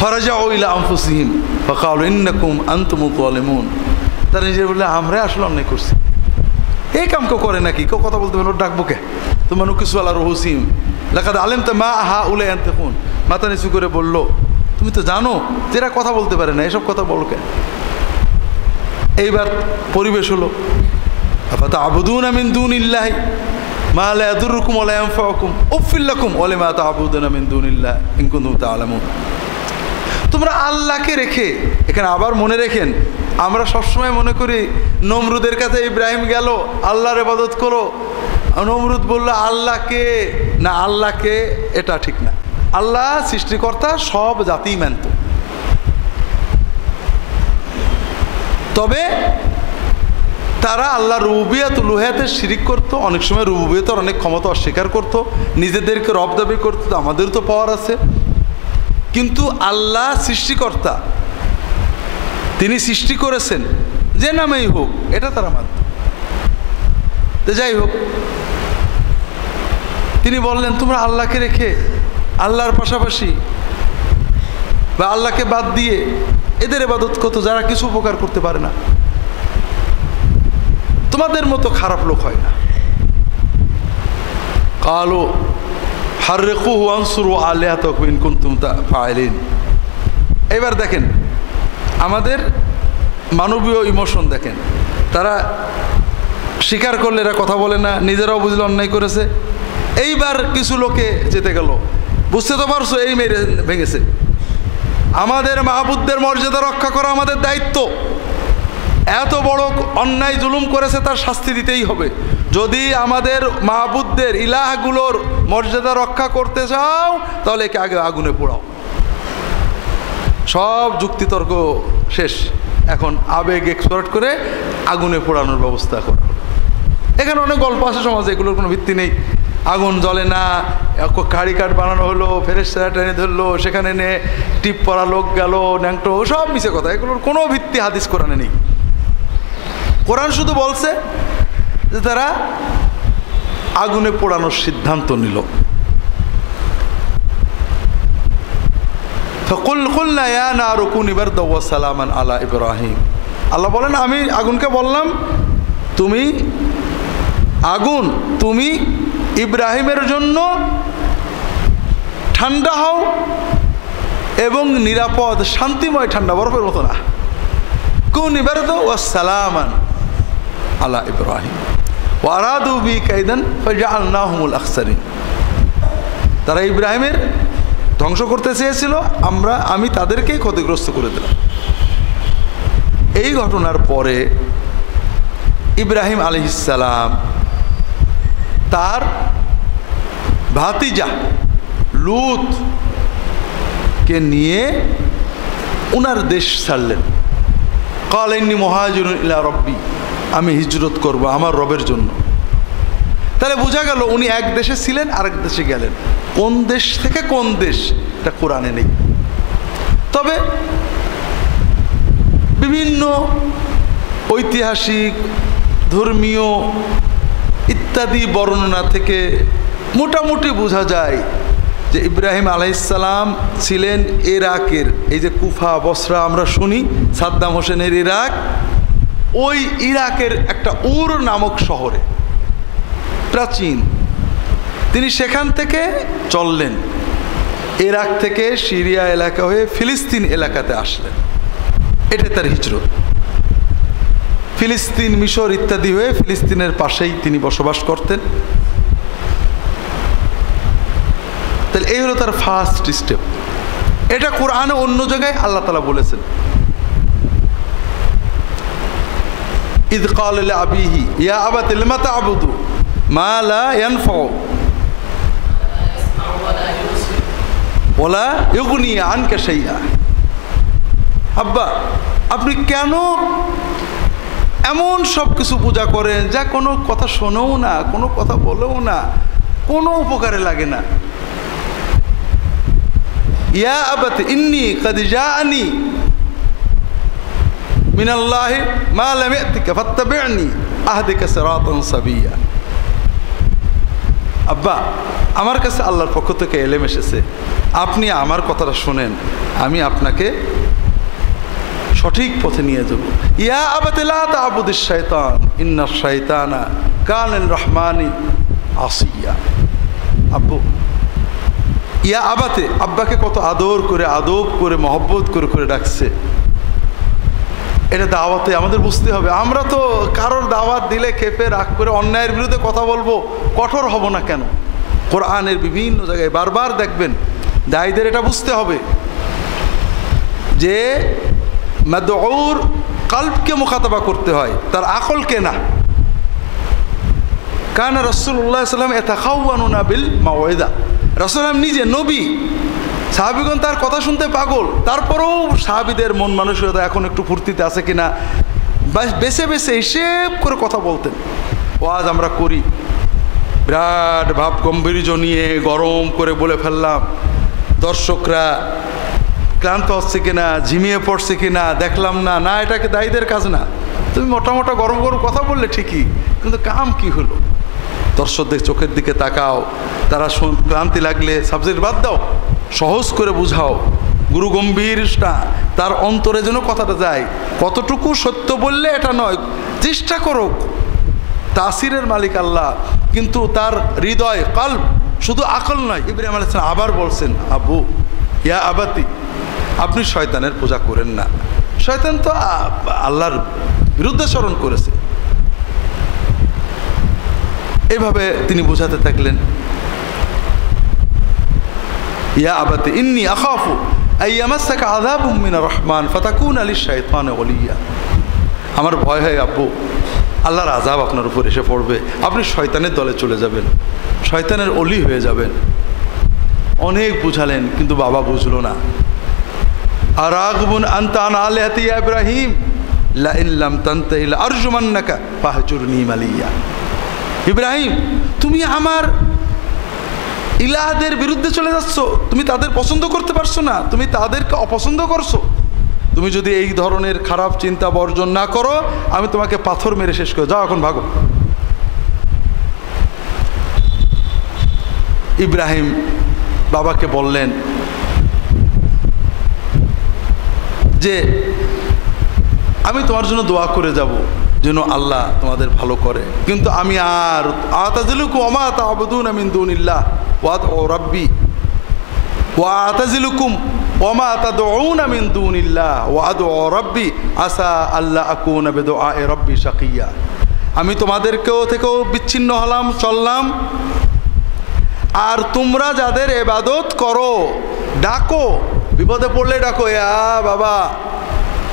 ফারাজাউ ইলা আনফুসিহিম ফাকালু ইন্নাকুম আনতুমুয যালিমুন, তারা নিজে বললে আমরা আসলে অন্যায় করছি, এই কাম কেউ করে নাকি? কেউ কথা বলতে পারো, ডাকবো কে? তোমার কিছু আলা রহুসিম লাকাদ আলিমতা মা হাউলা ইয়ানতাকুন, মাথা নিচু করে বলল তুমি তো জানো যে এরা কথা বলতে পারে না, এসব কথা বলো কেন? এইবার পরিবেশ হলো আফাতা'বুদুনা মিন দুনিল্লাহি মা লা ইয়াদুররুকুম ওয়া লা ইয়ানফাউকুম উফফিল লাকুম ওয়া লিমা তা'বুদুনা মিন দুনিল্লাহি ইন কুনতুম তা'লামুন। তোমরা আল্লাহকে রেখে, এখানে আবার মনে রেখেন, আমরা সবসময় মনে করি নমরুদের কাছে ইব্রাহিম গেল, আল্লাহর ইবাদত করো। নমরুদ বলল আল্লাহকে না, আল্লাহকে, এটা ঠিক না। আল্লাহ সৃষ্টিকর্তা, সব জাতিই মানত। তবে তারা আল্লাহ রুবুবিয়ত উলুহিয়াতে শিরিক করতো, অনেক সময় রুবুবিয়তের অনেক ক্ষমতা অস্বীকার করতো, নিজেদেরকে রব দাবি করতো, আমাদেরও তো পাওয়ার আছে। কিন্তু আল্লাহ সৃষ্টিকর্তা, তিনি সৃষ্টি করেছেন যে নামেই হোক, এটা তারা মানত। তো যাই হোক, তিনি বললেন তোমরা আল্লাহকে রেখে আল্লাহর পাশাপাশি বা আল্লাহকে বাদ দিয়ে এদের ইবাদত করতো যারা কিছু উপকার করতে পারে না, তোমাদের মতো খারাপ লোক হয় না। কালো হাররিকুহু ওয়ানসুরু আলিহাতাকুম ইন কুনতুম ফাইলিন। এবার দেখেন আমাদের মানবীয় ইমোশন দেখেন, তারা স্বীকার করলে এরা কথা বলে না, নিজেরাও বুঝলে অন্যায় করেছে। এইবার কিছু লোকে যেতে গেল, বুঝতে তো পারছো, এই মেরে ভেঙেছে। আমাদের মাহবুবদের মর্যাদা রক্ষা করা আমাদের দায়িত্ব। এত বড় অন্যায় জুলুম করেছে, তার শাস্তি দিতেই হবে। যদি আমাদের মাহবুবদের ইলাহগুলোর মর্যাদা রক্ষা করতে চাও তাহলে একে আগে আগুনে পোড়াও। সব যুক্তিতর্ক শেষ, এখন আবেগ এক্সপার্ট করে আগুনে পোড়ানোর ব্যবস্থা করা। এখানে অনেক গল্প আছে সমাজে, এগুলোর কোনো ভিত্তি নেই। আগুন জ্বলে না, কাড়ি কাঠ বানানো হলো, ফেরেশতারা টেনে ধরলো, সেখানে নে টিপ পরা লোক গেল, ন্যাংটো, সব মিছে কথা। এগুলোর কোনো ভিত্তি হাদিস কোরআনে নেই। কোরআন শুধু বলছে যে তারা আগুনে পোড়ানোর সিদ্ধান্ত নিল। ফাকুলনা ইয়া নারু কুনি বারদাও ওয়া সালামান আলা ইব্রাহিম। আল্লাহ বলেন আমি আগুনকে বললাম তুমি আগুন, তুমি ইব্রাহিমের জন্য ঠান্ডা হও এবং নিরাপদ শান্তিময় ঠান্ডা, বরফের মতো না। কুনি বারদাও ওয়া সালামান আলা ইব্রাহিম ওয়া আরাদু বি কাইদান ফাজআলনাহুমুল আখসারিন। তারা ইব্রাহিমের ধ্বংস করতে চেয়েছিল, আমি তাদেরকেই ক্ষতিগ্রস্ত করে দিলাম। এই ঘটনার পরে ইব্রাহিম আলাইহিস সালাম তার ভাতিজা লূতকে নিয়ে উনার দেশ ছাড়লেন। ক্বালা ইন্নী মুহাজিরুন ইলা রব্বি, আমি হিজরত করব আমার রবের জন্য। তাহলে বোঝা গেল উনি এক দেশে ছিলেন, আরেক দেশে গেলেন। কোন দেশ থেকে কোন দেশ এটা কোরআনে নেই। তবে বিভিন্ন ঐতিহাসিক, ধর্মীয় ইত্যাদি বর্ণনা থেকে মোটামুটি বোঝা যায় যে ইব্রাহিম আলাইহিস সালাম ছিলেন ইরাকের, এই যে কুফা বসরা আমরা শুনি, সাদ্দাম হোসেনের ইরাক, ওই ইরাকের একটা উর নামক শহরে, প্রাচীন। তিনি সেখান থেকে চললেন, ইরাক থেকে সিরিয়া এলাকা হয়ে ফিলিস্তিন এলাকাতে আসলেন। এটা তার হিজরত। ফিলিস্তিন, মিশর ইত্যাদি হয়ে ফিলিস্তিনের পাশেই তিনি বসবাস করতেন। তাহলে এই হলো তার ফার্স্ট স্টেপ। এটা কোরআনে অন্য জায়গায় আল্লাহ তাআলা বলেছেন, ইয ক্বালা লিআবিহি ইয়া আবাতি লিমা তা'বুদু মা লা ইয়ানফাউ ওয়ালা ইউগনি আনকা শাইআ। আব্বা, আপনি কেন এমন সব কিছু পূজা করেন যা কোনো কথা শোনেও না, কোনো কথা বলেও না, কোনো উপকারে লাগে না? ইয়া আবাতি ইন্নী কাদ জাআনি মিনাল্লাহি মা লাম ইয়াতিকা ফাত্তাবি'নি আহদিকা সিরাতান সাবিয়্যা। আব্বা, আমার কাছে আল্লাহর পক্ষ থেকে এলেম এসেছে, আপনি আমার কথাটা শোনেন, আমি আপনাকে সঠিক পথে নিয়ে যাব। ইয়া আবাতি লা তা'বুদিশ শাইতান ইন্নাশ শাইতানা কানা লির রহমানি আসিয়া। আব্বু, ইয়া আবাতে, আব্বাকে কত আদর করে আদব করে মহব্বত করে করে ডাকছে। এটা দাওয়াতে আমাদের বুঝতে হবে। আমরা তো কারোর দাওয়াত দিলে খেপে রাগ করে অন্যায়ের বিরুদ্ধে কথা বলবো, কঠোর হব না কেন? কোরআনের বিভিন্ন জায়গায় বারবার দেখবেন দায়ীদের এটা বুঝতে হবে যে মাদউর কলবকে মুখাতাবা করতে হয়, তার আকলকে না। কানা রাসূলুল্লাহ সাল্লাল্লাহু আলাইহি ওয়াসাল্লাম ইয়াতাখাওয়ানুনা বিল মাউইদা, রাসূল নিজে নবী, সাহাবীগণ তার কথা শুনতে পাগল, তারপরেও সাহাবীদের মন মানসিকতা এখন একটু ফুর্তিতে আছে কিনা বেছে বেছে হিসেব করে কথা বলতেন। ওয়াজ আমরা করি, বিরাট ভাব গম্ভীর্য নিয়ে গরম করে বলে ফেললাম, দর্শকরা ক্লান্ত হচ্ছে কিনা, ঝিমিয়ে পড়ছে কিনা দেখলাম না, না এটাকে দায়ীদের কাজ না। তুমি মোটা মোটা গরম গরম কথা বললে ঠিকই, কিন্তু কাম কি হলো? দর্শকদের চোখের দিকে তাকাও, তারা ক্লান্তি লাগলে সাবজেক্ট বাদ দাও, সহজ করে বুঝাও, গুরু গম্ভীরটা তার অন্তরে যেন কথাটা যায়। কতটুকু সত্য বললে এটা নয়, চেষ্টা করো, তাসিরের মালিক আল্লাহ, কিন্তু তার হৃদয় কলব, শুধু আকল নয়। ইব্রাহিম আলাইহিস সালাম আবার বলছেন, আবু ইয়া আবাতি, আপনি শয়তানের পূজা করেন না। শয়তান তো আল্লাহর বিরুদ্ধে স্মরণ করেছে। এভাবে তিনি বোঝাতে থাকলেন, ইয়া আবাতি ইন্নী আখাফু আইয়ামাসসাকা আযাবুম মিনার রহমান ফাতাকুনা লিশ-শাইতানি ওয়ালিয়া, আমার ভয় হয় আব্বু আল্লাহর আযাব আপনার উপর এসে পড়বে, আপনি শয়তানের দলে চলে যাবেন, শয়তানের অলি হয়ে যাবেন। অনেক বুঝালেন কিন্তু বাবা বুঝলো না। আরাগবুন আনতা আন আলিহাতি ইয়া ইব্রাহিম লা ইন লাম তানতাহি লা আরজুমান্নাকা ফাহজুরনি মালিয়া। ইব্রাহিম, তুমি আমার ইলাহদের বিরুদ্ধে চলে যাচ্ছ, তুমি তাদের পছন্দ করতে পারছো না, তুমি তাদেরকে অপছন্দ করছো। তুমি যদি এই ধরনের খারাপ চিন্তা বর্জন না করো, আমি তোমাকে পাথর মেরে শেষ করে, যাও এখন ভাগো। ইব্রাহিম বাবাকে বললেন যে আমি তোমার জন্য দোয়া করে যাব যেন আল্লাহ তোমাদের ভালো করে, কিন্তু আমি আর আতাজিলুকুম ওয়া মা তা'বুদুনা মিন দুনিল্লাহ ওয়া আদউ রাব্বি ওয়া আতাজিলুকুম ওয়া মা তাদউনা মিন দুনিল্লাহ ওয়া আদউ রাব্বি আসা আল্লাহ আকুনা বিদুআই রাব্বি শাকিয়া। আমি তোমাদেরকেও থেকেও বিচ্ছিন্ন হলাম, চললাম, আর তোমরা যাদের ইবাদত করো, ডাকো, বিপদে পড়লে ডাকো, বাবা,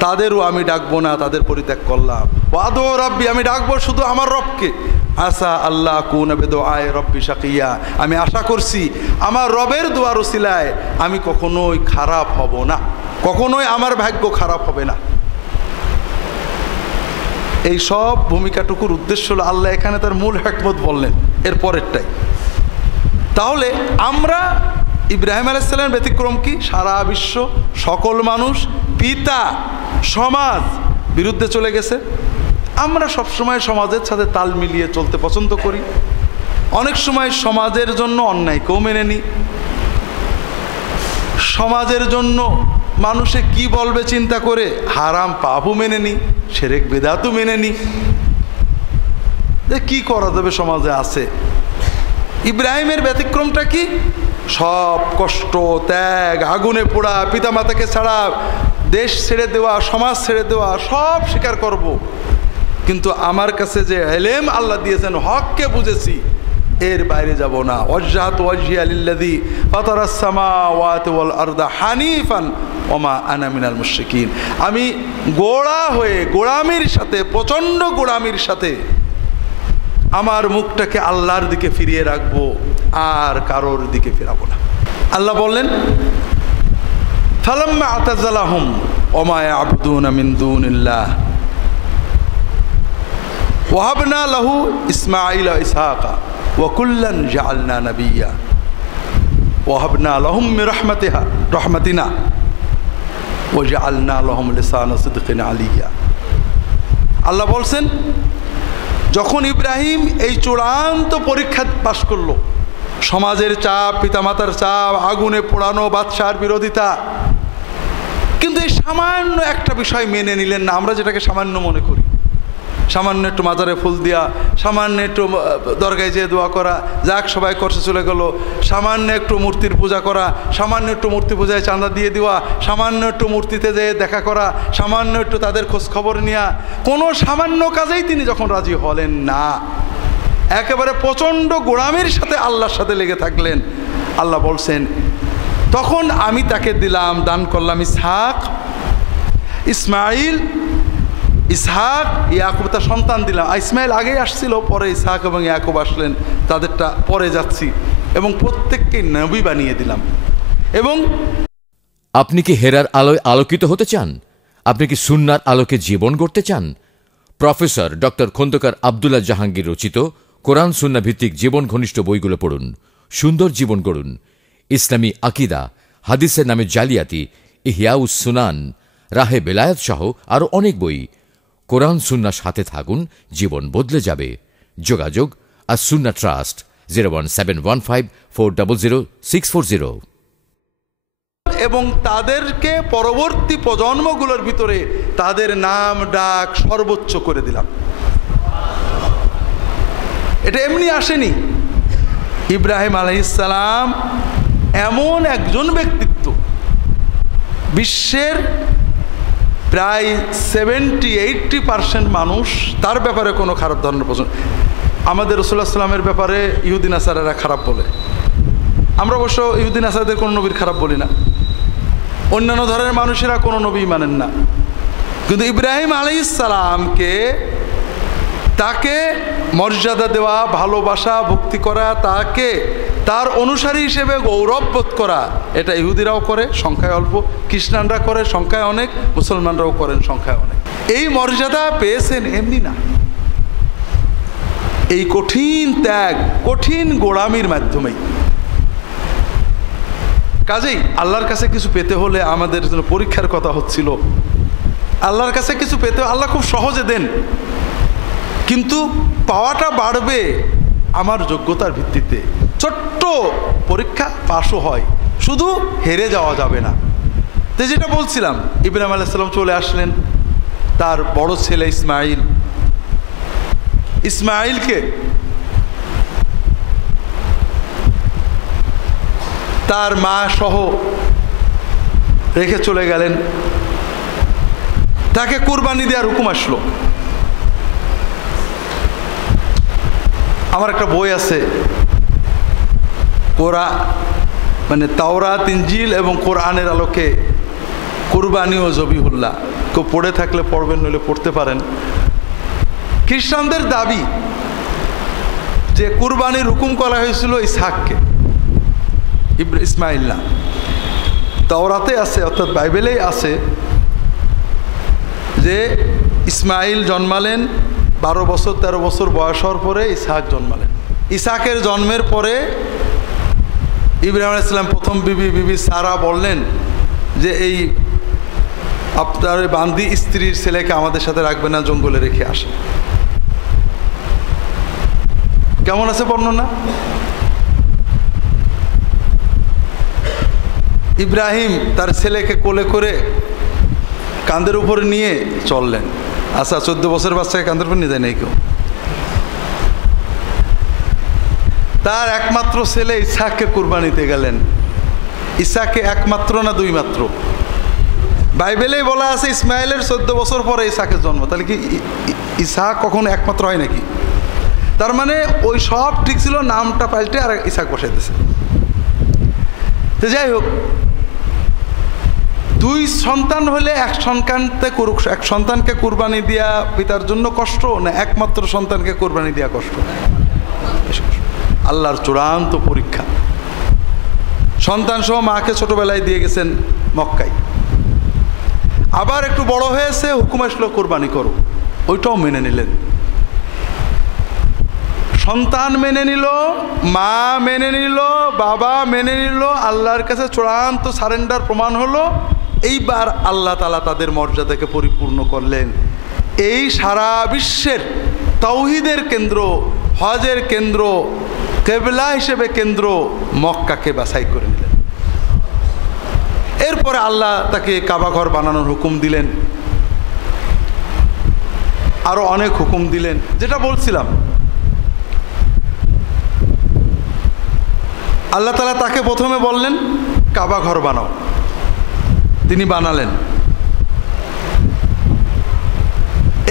তাদেরও আমি ডাকবো না, তাদের পরিত্যাগ করলাম। ওয়াদু রাব্বি, আমি ডাকবো শুধু আমার রবকে। আসা আল্লাহ কুনা বিদুআই রাব্বি শাকিয়া, আমি আশা করছি আমার রবের দোয়ার ওসিলায় আমি কখনোই খারাপ হব না, কখনোই আমার ভাগ্য খারাপ হবে না। এই সব ভূমিকাটুকুর উদ্দেশ্য হলো আল্লাহ এখানে তার মূল হিকমত বললেন এর পরেরটাই। তাহলে আমরা ইব্রাহিম আলাইহিস সালামের ব্যতিক্রম কি? সারা বিশ্ব সকল মানুষ, পিতা, সমাজ বিরুদ্ধে চলে গেছে। আমরা সবসময় সমাজের সাথে তাল মিলিয়ে চলতে পছন্দ করি। অনেক সময় সমাজের জন্য অন্যায়কেও মেনে নিই, সমাজের জন্য মানুষে কি বলবে চিন্তা করে হারাম পাপও মেনে নিই, শিরক বিদআতও মেনে নিই, যে কি করা যাবে সমাজে আছে। ইব্রাহিমের ব্যতিক্রমটা কি? সব কষ্ট, ত্যাগ, আগুনে পোড়া, পিতামাতাকে ছাড়া, দেশ ছেড়ে দেওয়া, সমাজ ছেড়ে দেওয়া, সব স্বীকার করব, কিন্তু আমার কাছে যে ইলম আল্লাহ দিয়েছেন, হককে বুঝেছি, এর বাইরে যাব না। ওয়াজহাতু ওয়াজহিয়া লিল্লাযী ফাতারাস সামাওয়াতি ওয়াল আরদা হানিফান ওয়া মা আনা মিনাল মুশরিকিন। আমি গোড়া হয়ে গোড়ামির সাথে, প্রচণ্ড গোড়ামির সাথে আমার মুখটাকে আল্লাহর দিকে ফিরিয়ে রাখবো, আর কারোর দিকে ফিরাবো না। আল্লাহ বললেন, ফালাম্মা আতাযালাহুম ওয়া মা ইয়াবুদুনা মিন দুনিল্লাহ ওয়াহাবনা লাহু ইসমাঈলা ওয়া ইসহাকা ওয়া কুল্লান জাআলনা নাবিয়্যা ওয়াহাবনা লাহুম মিন রাহমাতিনা ওয়া জাআলনা লাহুম লিসানা সিদকিন আলিয়্যা। আল্লাহ বলছেন, যখন ইব্রাহিম এই চূড়ান্ত পরীক্ষা পাশ করলো, সমাজের চাপ, পিতামাতার চাপ, আগুনে পোড়ানো, বাদশার বিরোধিতা, কিন্তু এই সামান্য একটা বিষয় মেনে নিলেন না, আমরা যেটাকে সামান্য মনে করি। সামান্য একটু মাজারে ফুল দেওয়া, সামান্য একটু দরগায় যেয়ে দোয়া করা, যাক সবাই করছে চলে গেল, সামান্য একটু মূর্তির পূজা করা, সামান্য একটু মূর্তি পূজায় চাঁদা দিয়ে দেওয়া, সামান্য একটু মূর্তিতে যেয়ে দেখা করা, সামান্য একটু তাদের খোঁজ খবর নেওয়া, কোনো সামান্য কাজেই তিনি যখন রাজি হলেন না, একেবারে প্রচণ্ড গোড়ামির সাথে আল্লাহর সাথে লেগে থাকলেন। আল্লাহ বলছেন তখন আমি তাকে দিলাম, দান করলাম ইসহাক, ইসমাইল, ইসহাক, ইয়াকুব তার সন্তান দিলাম। ইসমাইল আগেই আসছিল, পরে ইসহাক এবং ইয়াকুব আসলেন, তাদেরটা পরে যাচ্ছি, এবং প্রত্যেককে নবী বানিয়ে দিলাম। এবং আপনি কি হেরার আলোয় আলোকিত হতে চান? আপনি কি সুন্নার আলোকে জীবন গড়তে চান? প্রফেসর ডক্টর খন্দকার আব্দুল্লাহ জাহাঙ্গীর রচিত কোরআন সুন্না ভিত্তিক জীবন ঘনিষ্ঠ বইগুলো পড়ুন, সুন্দর জীবন গড়ুন। ইসলামী আকিদা, হাদিসের নামে জালিয়াতি, ইহয়াউস সুনান, রাহে বেলায়েত সহ আরও অনেক বই। কোরআন সুন্নার সাথে থাকুন, জীবন বদলে যাবে। যোগাযোগ আর সুন্না ট্রাস্ট 01715400640। এবং তাদেরকে পরবর্তী প্রজন্মগুলোর ভিতরে তাদের নাম ডাক সর্বোচ্চ করে দিলাম। এটা এমনি আসেনি। ইব্রাহিম আলাইহিস সালাম এমন একজন ব্যক্তিত্ব, বিশ্বের প্রায় 70-80% মানুষ তার ব্যাপারে কোনো খারাপ ধরনের পছন্দ। আমাদের রাসূলুল্লাহ সাল্লামের ব্যাপারে ইহুদি নাসারারা খারাপ বলে, আমরা অবশ্য ইহুদি নাসারাদের কোনো নবীর খারাপ বলি না, অন্যান্য ধরনের মানুষেরা কোনো নবী মানেন না, কিন্তু ইব্রাহিম আলাইহিস সালামকে, তাকে মর্যাদা দেওয়া, ভালোবাসা, ভক্তি করা, তাকে তার অনুসারী হিসেবে গৌরব বোধ করা, এটা ইহুদিরাও করে, সংখ্যায় অল্প, খ্রিস্টানরা করে, সংখ্যায় অনেক, মুসলমানরাও করেন, সংখ্যায় অনেক। এই মর্যাদা পেয়েছেন এমনি না, এই কঠিন ত্যাগ, কঠিন গোলামির মাধ্যমেই। কাজেই আল্লাহর কাছে কিছু পেতে হলে আমাদের জন্য পরীক্ষার কথা হচ্ছিল। আল্লাহর কাছে কিছু পেতে আল্লাহ খুব সহজে দেন, কিন্তু পাওয়াটা বাড়বে আমার যোগ্যতার ভিত্তিতে। ছোট্ট পরীক্ষা পাশও হয়, শুধু হেরে যাওয়া যাবে না। তো যেটা বলছিলাম, ইব্রাহিম আলাইহিস সালাম চলে আসলেন, তার বড় ছেলে ইসমাইল, ইসমাইলকে তার মা সহ রেখে চলে গেলেন। তাকে কুরবানি দেওয়ার হুকুম আসলো। আমার একটা বই আছে, মানে তাওরাত, ইনজিল এবং কোরআনের আলোকে কুরবানি ও জবিহুল্লাহ। কেউ পড়ে থাকলে পড়বেন, নইলে পড়তে পারেন। খ্রিস্টানদের দাবি যে কুরবানির হুকুম করা হয়েছিল ইসহাককে, ইসমাইল না। তাওরাতে আছে, অর্থাৎ বাইবেলেই আছে যে ইসমাইল জন্মালেন 12 বছর 13 বছর বয়স হওয়ার পরে ইসহাক জন্মালেন। ইসহাকের জন্মের পরে ইব্রাহিম আলাইহিস সালাম প্রথম বিবি সারা বললেন যে এই আপনার বান্দি স্ত্রীর ছেলেকে আমাদের সাথে রাখবে না, জঙ্গলে রেখে আসে। কেমন আছে বর্ণনা? ইব্রাহিম তার ছেলেকে কোলে করে কাঁধের উপরে নিয়ে চললেন। আচ্ছা, 14 বছর বাচ্চাকে কাঁধের উপর নিয়ে যায় নাই কেউ। তার একমাত্র ছেলে ইসহাককে কুরবানিতে গেলেন। ইসহাককে একমাত্র না 2 মাত্র? বাইবেলেই বলা আছে ইসমাইলের 14 বছর পরে ইসহাকের জন্ম। তাহলে কি ইসহাক কখনো একমাত্র হয় নাকি? তার মানে ওই সব ঠিক ছিল, নামটা পাল্টে আর ইসহাক বসাইতেছে। তো যাই হোক, 2 সন্তান হলে এক সন্তানকে কুরবানি দেওয়া পিতার জন্য কষ্ট না একমাত্র সন্তানকে কুরবানি দেওয়া কষ্ট? আল্লাহর চূড়ান্ত পরীক্ষা। সন্তান সহ মাকে ছোটবেলায় দিয়ে গেছেন মক্কায়, আবার একটু বড় হয়েছে, হুকুম আসলো কুরবানি করো, ওইটাও মেনে নিলেন। সন্তান মেনে নিল, মা মেনে নিল, বাবা মেনে নিল, আল্লাহর কাছে চূড়ান্ত সারেন্ডার প্রমাণ হলো। এইবার আল্লাহ তাআলা তাদের মর্যাদাকে পরিপূর্ণ করলেন। এই সারা বিশ্বের তাওহীদের কেন্দ্র, হজের কেন্দ্র, কিবলা হিসেবে কেন্দ্র মক্কাকে বাছাই করে নিলেন। এরপরে আল্লাহ তাকে কাবা ঘর বানানোর হুকুম দিলেন। আরো অনেক হুকুম দিলেন। যেটা বলছিলাম, আল্লাহ তাআলা তাকে প্রথমে বললেন কাবা ঘর বানাও, তিনি বানালেন।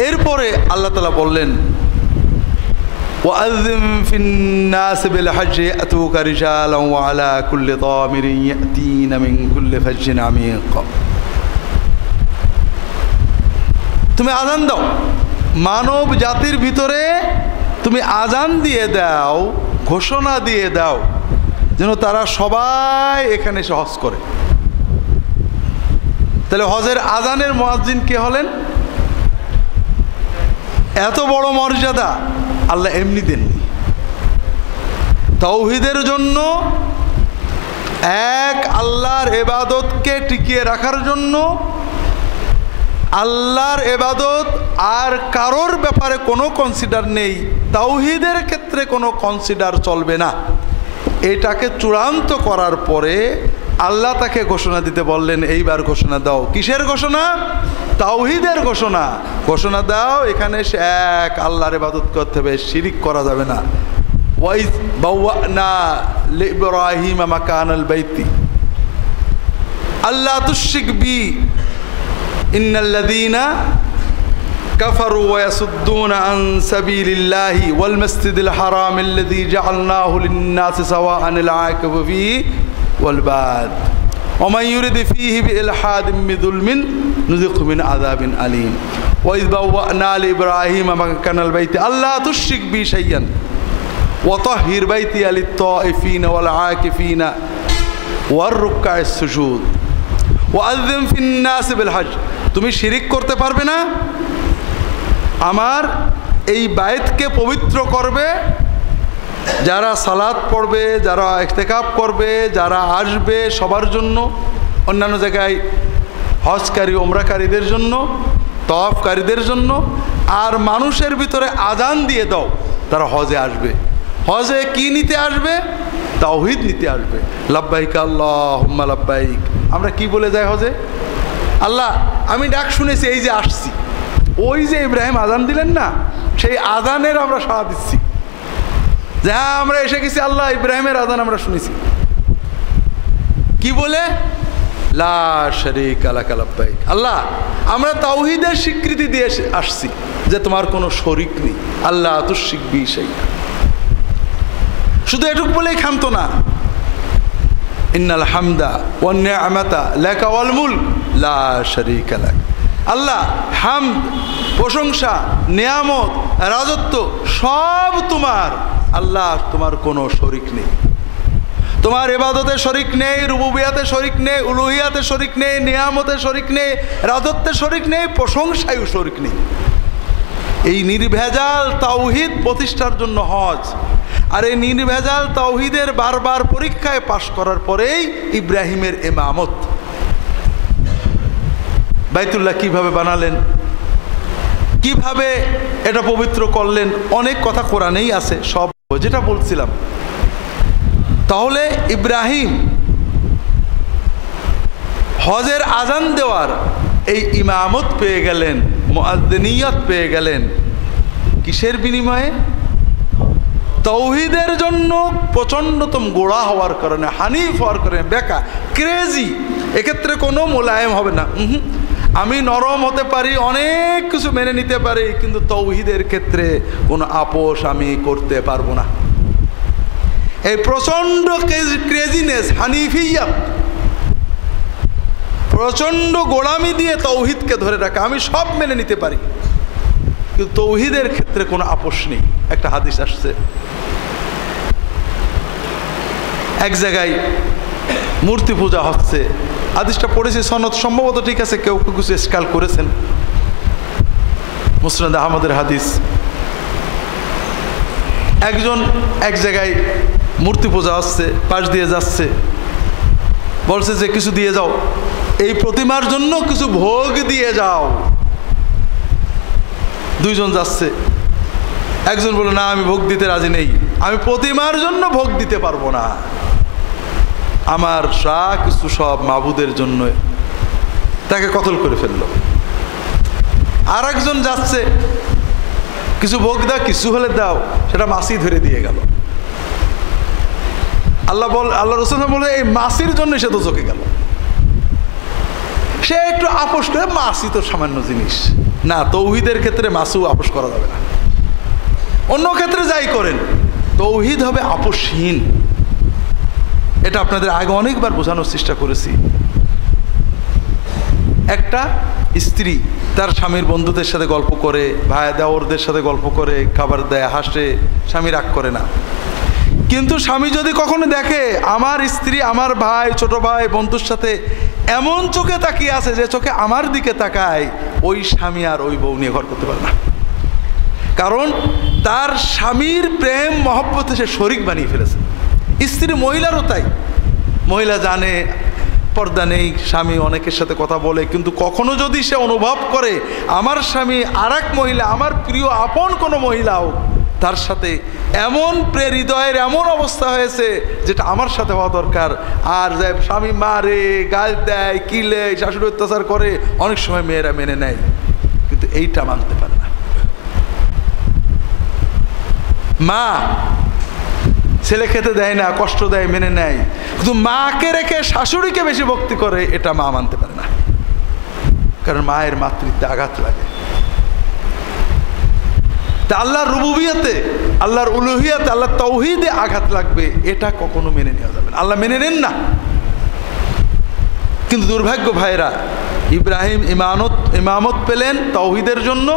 এরপরে আল্লাহ তাআলা বললেন ওয়াআযিম ফিন-নাস বিল-হজ্জি ইয়াতুকা রিজালান ওয়া আলা কুল্লি দামিরিন ইয়াতিনা মিন কুল্লি ফাজ্জিন আমিক। তুমি আযান দাও, মানব জাতির ভিতরে তুমি আযান দিয়ে দাও, ঘোষণা দিয়ে দাও যেন তারা সবাই এখানে এসে হজ করে। তাহলে হজের আযানের মুয়াজ্জিন কে হলেন? এত বড় মর্যাদা আল্লাহ এমনি দেননি। তাওহীদের জন্য, এক আল্লাহর ইবাদতকে টিকিয়ে রাখার জন্য, আল্লাহর ইবাদত আর কারোর ব্যাপারে কোনো কনসিডার নেই, তাওহীদের ক্ষেত্রে কোনো কনসিডার চলবে না, এটাকে চূড়ান্ত করার পরে আল্লাহ তাকে ঘোষণা দিতে বললেন এইবার ঘোষণা দাও। কিসের ঘোষণা? তাওহীদের ঘোষণা। ঘোষণা দাও এখানে এক আল্লাহর ইবাদত করতে হবে, শিরিক করা যাবে না। ওয়াইজ বাওয়ানা লিইব্রাহিম মাকানাল বাইতি আল্লা তুশরিক বি ইন্নাল্লাযীনা কাফারু ওয়া ইয়াসুদ্দুনা আন সাবিলিল্লাহি ওয়াল মাসজিদিল হারামিল্লাযী জাআলনাহু লিন-নাসি সাওয়াআনিল আকিবু ফীহি ওয়াল বাদ ওয়া মান ইউরিদ ফীহি বিইলহাদিন বিযুলমিন নুযিকহু মিন আযাবিন আলীম। ওয়াইজ বাওয়ানা লিইব্রাহিম মাকানাল বাইতি আল্লা তুশরিক বি শাইয়ান ওয়া তাহহির বাইতিয়া লিত-তাইফিনা ওয়াল আকিফিনা ওয়ার রুকআইস সুজুদ ওয়াআযিম ফিন-নাস বিল-হজ্জ। তুমি শিরিক করতে পারবে না, আমার এই বাইতকে পবিত্র করবে, যারা সালাত পড়বে, যারা ইতিকাফ করবে, যারা আসবে সবার জন্য, অন্যান্য জায়গায় হজকারী ওমরাকারীদের জন্য, তওয়াফকারীদের জন্য, আর মানুষের ভিতরে আযান দিয়ে দাও তারা হজে আসবে। হজে কি নিতে আসবে? তাওহীদ নিতে আসবে। লাব্বাইক আল্লাহুম্মা লাব্বাইক। আমরা কি বলে যাই হজে? আল্লাহ আমি ডাক শুনেছি, এই যে আসছি, ওই যে ইব্রাহিম আযান দিলেন না, সেই আযানের আমরা সাড়া দিচ্ছি যে হ্যাঁ আমরা এসে গেছি, আল্লাহ ইব্রাহিমের আযান আমরা শুনেছি। কি বলে? লা শারীকা লাকা লাব্বাইক। আল্লাহ আমরা তাওহীদের স্বীকৃতি দিয়ে আসছি যে তোমার কোনো শরীক নেই, আল্লাহ তুশরিক বি শাইআ। শুধু এটুক বলেই ক্ষান্ত না, ইন্নাল হামদা ওয়ান নি'মাতা লাকা ওয়াল মুলক লা শারীকা লাক। আল্লাহ হামদ, প্রশংসা, নিয়ামত, রাজত্ব সব তোমার, আল্লাহ তোমার কোনো শরীক নেই। তোমার ইবাদতে শরীক নেই, রুবুবিয়াতে শরীক নেই, উলুহিয়াতে শরীক নেই, নিয়ামতে শরীক নেই, রাজত্বে শরীক নেই, প্রশংসায়ও শরীক নেই। এই নির্ভেজাল তাওহীদ প্রতিষ্ঠার জন্য হজ, আর এই নির্ভেজাল তাওহীদের বারবার পরীক্ষায় পাশ করার পরেই ইব্রাহিমের ইমামত। বাইতুল্লাহ কিভাবে বানালেন, কিভাবে এটা পবিত্র করলেন, অনেক কথা কোরআনেই আছে, সব যেটা বলছিলাম। তাহলে ইব্রাহিম হজের আযান দেওয়ার এই ইমামত পেয়ে গেলেন, মুআজ্জিনিয়ত পেয়ে গেলেন, কিসের বিনিময়ে? তাওহীদের জন্য প্রচণ্ডতম গোড়া হওয়ার কারণে, হানিফ হওয়ার কারণে, বেকা ক্রেজি। এক্ষেত্রে কোনো মোলায়েম হবে না, আমি নরম হতে পারি, অনেক কিছু মেনে নিতে পারি, কিন্তু তাওহীদের ক্ষেত্রে কোনো আপোষ আমি করতে পারবো না। এই প্রচণ্ড ক্রেজিনেস, হানিফিয়াত, প্রচণ্ড গোলামি দিয়ে তাওহীদকে ধরে রাখা, আমি সব মেনে নিতে পারি, কিন্তু তাওহীদের ক্ষেত্রে কোনো আপোষ নেই। একটা হাদিস আসছে, এক জায়গায় মূর্তি পূজা হচ্ছে, হাদিসটা পড়েছি, সনদ সম্ভবত ঠিক আছে, কেউ কেউ কিছু ইশকাল করেছেন, মুসনাদ আহমদের হাদিস। একজন এক জায়গায় মূর্তি পূজা হচ্ছে, পাশ দিয়ে যাচ্ছে, বলছে যে কিছু দিয়ে যাও, এই প্রতিমার জন্য কিছু ভোগ দিয়ে যাও। দুইজন যাচ্ছে, একজন বলল না আমি ভোগ দিতে রাজি নেই, আমি প্রতিমার জন্য ভোগ দিতে পারবো না, আমার কিছু সব মাবুদের জন্য। তাকে কতল করে ফেলল। আর একজন যাচ্ছে, কিছু ভোগ দাও, কিছু হলে দাও, সেটা মাসি ধরে দিয়ে গেল। আল্লাহ রসুল বলে এই মাসির জন্য সে তো চোখে গেল। সে একটু আপোষ করে, মাসি তো সামান্য জিনিস না। তৌহিদের ক্ষেত্রে মাসু আপোষ করা যাবে না। অন্য ক্ষেত্রে যাই করেন, তৌহিদ হবে আপোষহীন। এটা আপনাদের আগে অনেকবার বোঝানোর চেষ্টা করেছি। একটা স্ত্রী তার স্বামীর বন্ধুদের সাথে গল্প করে, ভাই দেওরদের সাথে গল্প করে, খাবার দেয়, হাসে, স্বামী রাগ করে না। কিন্তু স্বামী যদি কখনো দেখে আমার স্ত্রী, আমার ভাই, ছোট ভাই, বন্ধুর সাথে এমন চোখে তাকিয়ে আছে যে চোখে আমার দিকে তাকায়, ওই স্বামী আর ওই বউ নিয়ে ঘর করতে পারে না। কারণ তার স্বামীর প্রেম মহব্বতে সে শরিক বানিয়ে ফেলেছে। স্ত্রী, মহিলারও তাই। মহিলা জানে পর্দা নেই, স্বামী অনেকের সাথে কথা বলে, কিন্তু কখনো যদি সে অনুভব করে আমার স্বামী আর এক মহিলা, আমার প্রিয় আপন কোনো মহিলাও, তার সাথে এমন হৃদয়ের এমন অবস্থা হয়েছে যেটা আমার সাথে হওয়া দরকার, আর যে স্বামী মারে, গাল দেয়, কিলে, শাশুড়ি অত্যাচার করে, অনেক সময় মেয়েরা মেনে নেয়, কিন্তু এইটা মানতে পারে না। মা ছেলে খেতে দেয় না, কষ্ট দেয়, মেনে নেয়, কিন্তু মাকে রেখে শাশুড়িকে বেশি ভক্তি করে, এটা মা মানতে পারে না। কারণ মায়ের মাতৃত্বে আঘাত লাগে। তা আল্লাহর রুবুবিয়তে, আল্লাহর উলুহিয়াতে, আল্লাহর তাওহীদে আঘাত লাগবে, এটা কখনো মেনে নেওয়া যাবে না। আল্লাহ মেনে নেন না। কিন্তু দুর্ভাগ্য ভাইরা, ইব্রাহিম ইমামত পেলেন তাওহীদের জন্য,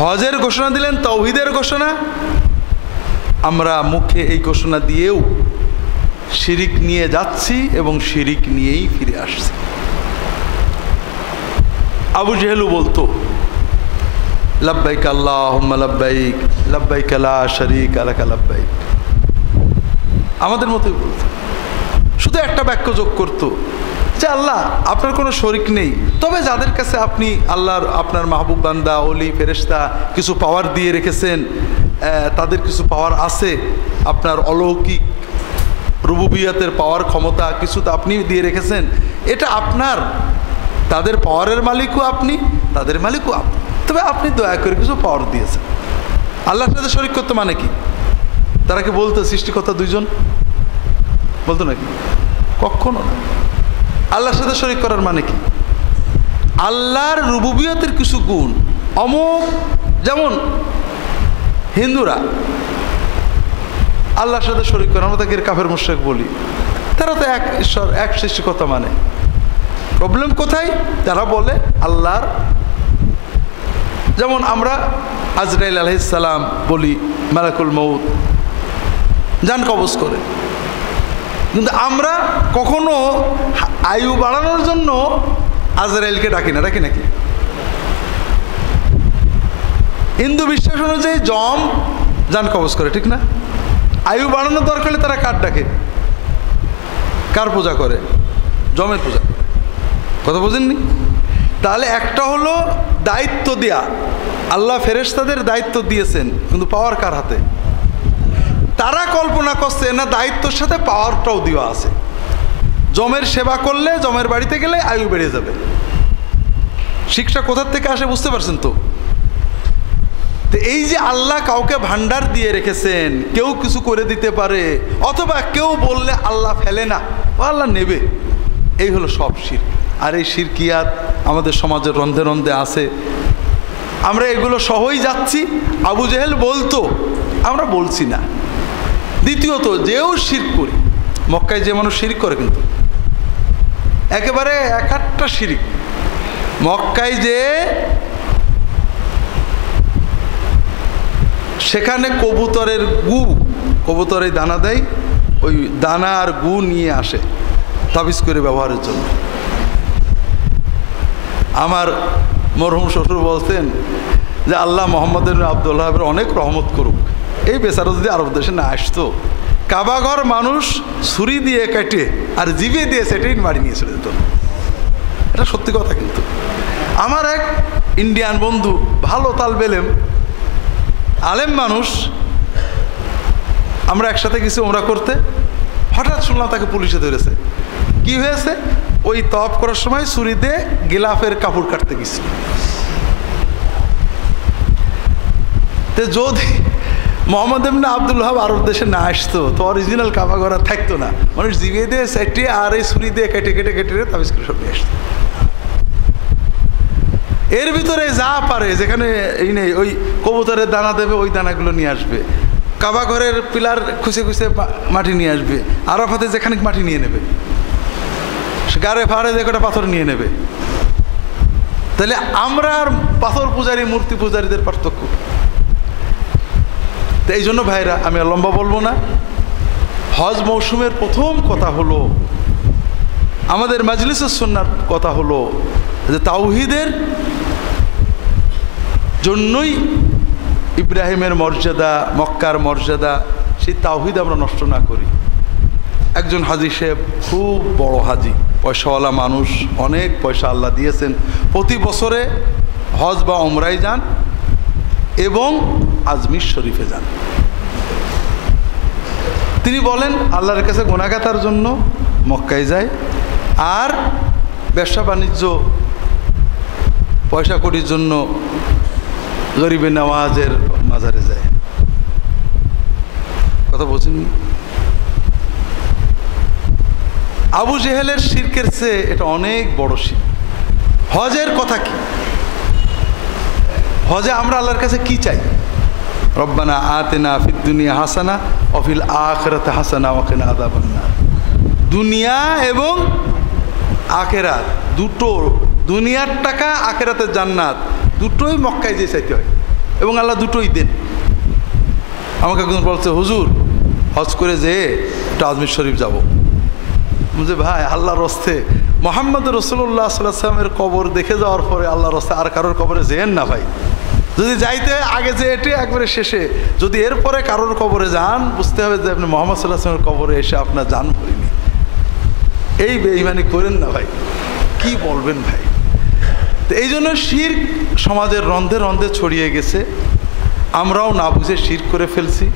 হজের ঘোষণা দিলেন তাওহীদের ঘোষণা। আমরা মুখে এই ঘোষণা দিয়েও শিরিক নিয়ে যাচ্ছি এবং শিরিক নিয়েই ফিরে আসছি। আবু জেহেলও বলতো লাব্বাইক আল্লাহুম্মা লাব্বাইক, লাব্বাইক লা শারীকা লাকা লাব্বাইক। আমাদের মতোই বলতো, শুধু একটা বাক্য যোগ করতো যে আল্লাহ আপনার কোনো শরিক নেই, তবে যাদের কাছে আপনি আল্লাহর, আপনার মাহবুব বান্দা, ওলি, ফেরেশতা কিছু পাওয়ার দিয়ে রেখেছেন, তাদের কিছু পাওয়ার আছে, আপনার অলৌকিক রুবুবিয়াতের পাওয়ার, ক্ষমতা কিছু তো আপনি দিয়ে রেখেছেন, এটা আপনার। তাদের পাওয়ারের মালিকও আপনি, তাদের মালিকও আপনি, তবে আপনি দয়া করে কিছু পাওয়ার দিয়েছেন। আল্লাহর সাথে শরিক করতে মানে কি? তারা কি বলতো সৃষ্টিকর্তা দুইজন? বলতো নাকি? কখনো না। আল্লাহর সাথে শরিক করার মানে কি? আল্লাহর রুবুবিয়তের কিছু গুণ অমুক, যেমন হিন্দুরা আল্লাহর সাথে শরিক করে, আমরা তাকে কাফের মুশরিক বলি। তারা তো এক ঈশ্বর, এক সৃষ্টিকর্তা মানে। প্রবলেম কোথায়? তারা বলে আল্লাহর, যেমন আমরা আজরাইল আলাইহিস সালাম বলি, মালাকুল মউত, জান কবজ করে, কিন্তু আমরা কখনো আয়ু বাড়ানোর জন্য আজরাইলকে ডাকি না, ডাকি নাকি? হিন্দু বিশ্বাস অনুযায়ী যম জান কবজ করে, ঠিক না? আয়ু বাড়ানোর দরকার হলে তারা কার ডাকে? কার পূজা করে? যমের পূজা। কথা বোঝেননি? তাহলে একটা হলো দায়িত্ব দেয়া, আল্লাহ ফেরেশতাদের দায়িত্ব দিয়েছেন, কিন্তু পাওয়ার কার হাতে? তারা কল্পনা করছে না দায়িত্বের সাথে পাওয়ারটাও দেওয়া আছে। যমের সেবা করলে, যমের বাড়িতে গেলে আয়ু বেড়ে যাবে। শিক্ষা কোথার থেকে আসে বুঝতে পারছেন তো? এই যে আল্লাহ কাউকে ভান্ডার দিয়ে রেখেছেন, কেউ কিছু করে দিতে পারে, অথবা কেউ বললে আল্লাহ ফেলে না, ও আল্লাহ নেবে, এই হলো সব শিরক। আর এই শিরকিয়াত আমাদের সমাজের রন্ধে রন্ধে আছে। আমরা এগুলো সহই যাচ্ছি। আবু জেহেল বলতো, আমরা বলছি না। দ্বিতীয়ত, যেও শিরক করি, মক্কায় যে মানুষ শিরক করে, কিন্তু একেবারে এক একটা শিরক। মক্কায় যে সেখানে কবুতরের গু, কবুতরে দানা দেয়, ওই দানা আর গু নিয়ে আসে তাবিজ করে ব্যবহারের জন্য। আমার মরহুম শ্বশুর বলতেন যে আল্লাহ মোহাম্মদ আবদুল্লাহের অনেক রহমত করুক, এই বেচারা যদি আরব দেশে না আসতো, কাবাঘর মানুষ ছুরি দিয়ে কেটে আর জিভে দিয়ে সেটাই মারি নিয়ে চলে যেত। এটা সত্যি কথা। কিন্তু আমার এক ইন্ডিয়ান বন্ধু, ভালো তালবেলেম, আলেম মানুষ, আমরা একসাথে গেছি ওমরা করতে, হঠাৎ শুনলাম তাকে পুলিশে ধরেছে। কি হয়েছে? ওই তওয়াফ করার সময় ছুরি দিয়ে গিলাফের কাপড় কাটতে গেছিল। তো যদি মোহাম্মদ ইবনে আব্দুল ওয়াহাব আরব দেশে না আসতো তো অরিজিনাল কাবা ঘর থাকতো না, মানুষ জিভিয়ে দিয়ে সেটে আর এই ছুরি দিয়ে কেটে কেটে কেটে তাবিজ করে সব নিয়ে আসতো। এর ভিতরে যা পারে, যেখানে এই নেই ওই কবুতরের দানা দেবে ওই দানাগুলো নিয়ে আসবে, কাবা ঘরের পিলার খুঁজে খুঁজে মাটি নিয়ে আসবে, আরাফাতে যেখানে মাটি নিয়ে নেবে, গাড়ে ফাড়ে যে কটা পাথর নিয়ে নেবে। তাহলে আমরা আর পাথর পূজারী মূর্তি পূজারীদের পার্থক্য। তো এই জন্য ভাইরা, আমি আর লম্বা বলবো না, হজ মৌসুমের প্রথম কথা হলো, আমাদের মাজলিসুস সুন্নাহর কথা হলো যে তাওহীদের জন্যই ইব্রাহিমের মর্যাদা, মক্কার মর্যাদা, সেই তাওহীদ আমরা নষ্ট না করি। একজন হাজী সাহেব খুব বড় হাজী, পয়সাওয়ালা মানুষ, অনেক পয়সা আল্লাহ দিয়েছেন, প্রতি বছরে হজ বা উমরায় যান এবং আজমির শরীফে যান। তিনি বলেন আল্লাহর কাছে গুনাহগাতার জন্য মক্কায় যায়, আর ব্যবসা বাণিজ্য পয়সা কড়ির জন্য গরিবে নওয়াজের মাজারে যায়। কথা বলছেন? আবু জেহেলের শিরকের চেয়ে এটা অনেক বড় শিরক। হজের কথা কি? হজে আমরা আল্লাহর কাছে কি চাই? রব্বানা আতিনা ফিদ দুনিয়া হাসানা ওয়া ফিল আখিরাতি হাসানা ওয়া কিনা আযাবান্নার। দুনিয়া এবং আখিরাত দুটো, দুনিয়ার টাকা আখিরাতের জান্নাত, দুটোই মক্কায় যে চাইতে হয় এবং আল্লাহ দুটোই দেন। আমাকে একজন বলছে, হুজুর হজ করে যেয়ে একটু আজমির শরীফ যাব। বুঝে ভাই, আল্লাহর রস্তে মুহাম্মদ রাসূলুল্লাহ সাল্লাল্লাহু আলাইহি ওয়াসাল্লামের কবর দেখে যাওয়ার পরে আল্লাহর রস্তে আর কারোর কবরে যেয়েন না ভাই। যদি যাইতে আগে যে এটি একবারে শেষে, যদি এরপরে কারোর কবরে যান, বুঝতে হবে যে আপনি মুহাম্মদ সাল্লাল্লাহু আলাইহি ওয়াসাল্লামের কবরে এসে আপনার জান ভরিনি। এই বেঈমানি করেন না ভাই, কি বলবেন ভাই। তো এই জন্য শিরক সমাজের রন্ধে রন্ধে ছড়িয়ে গেছে, আমরাও না বুঝে শিরক করে ফেলছি।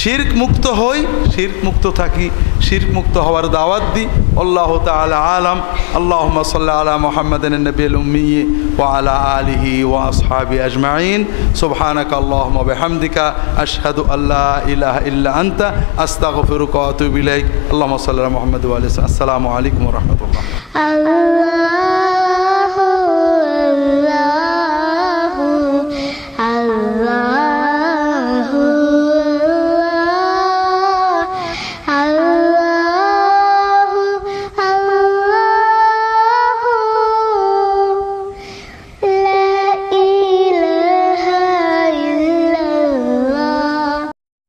শিরক মুক্ত হই, শিরক মুক্ত থাকি, শিরক মুক্ত হওয়ার দাওয়াত দিই। আল্লাহু তাআলা আলাম। আল্লাহুম্মা সাল্লি আলা মুহাম্মাদিন নবিয়্যিল উম্মি ওয়া আলা আলিহি ওয়া আসহাবিহি আজমাইন। সুবহানাকা আল্লাহুম্মা ওয়া বিহামদিকা আশহাদু আল্লা ইলাহা ইল্লা আনতা আস্তাগফিরুকা ওয়া আতুবু ইলাইক। আল্লাহুম্মা সাল্লি আলা মুহাম্মাদ ওয়া আলিহি। আসসালামু আলাইকুম ওয়া রাহমাতুল্লাহ।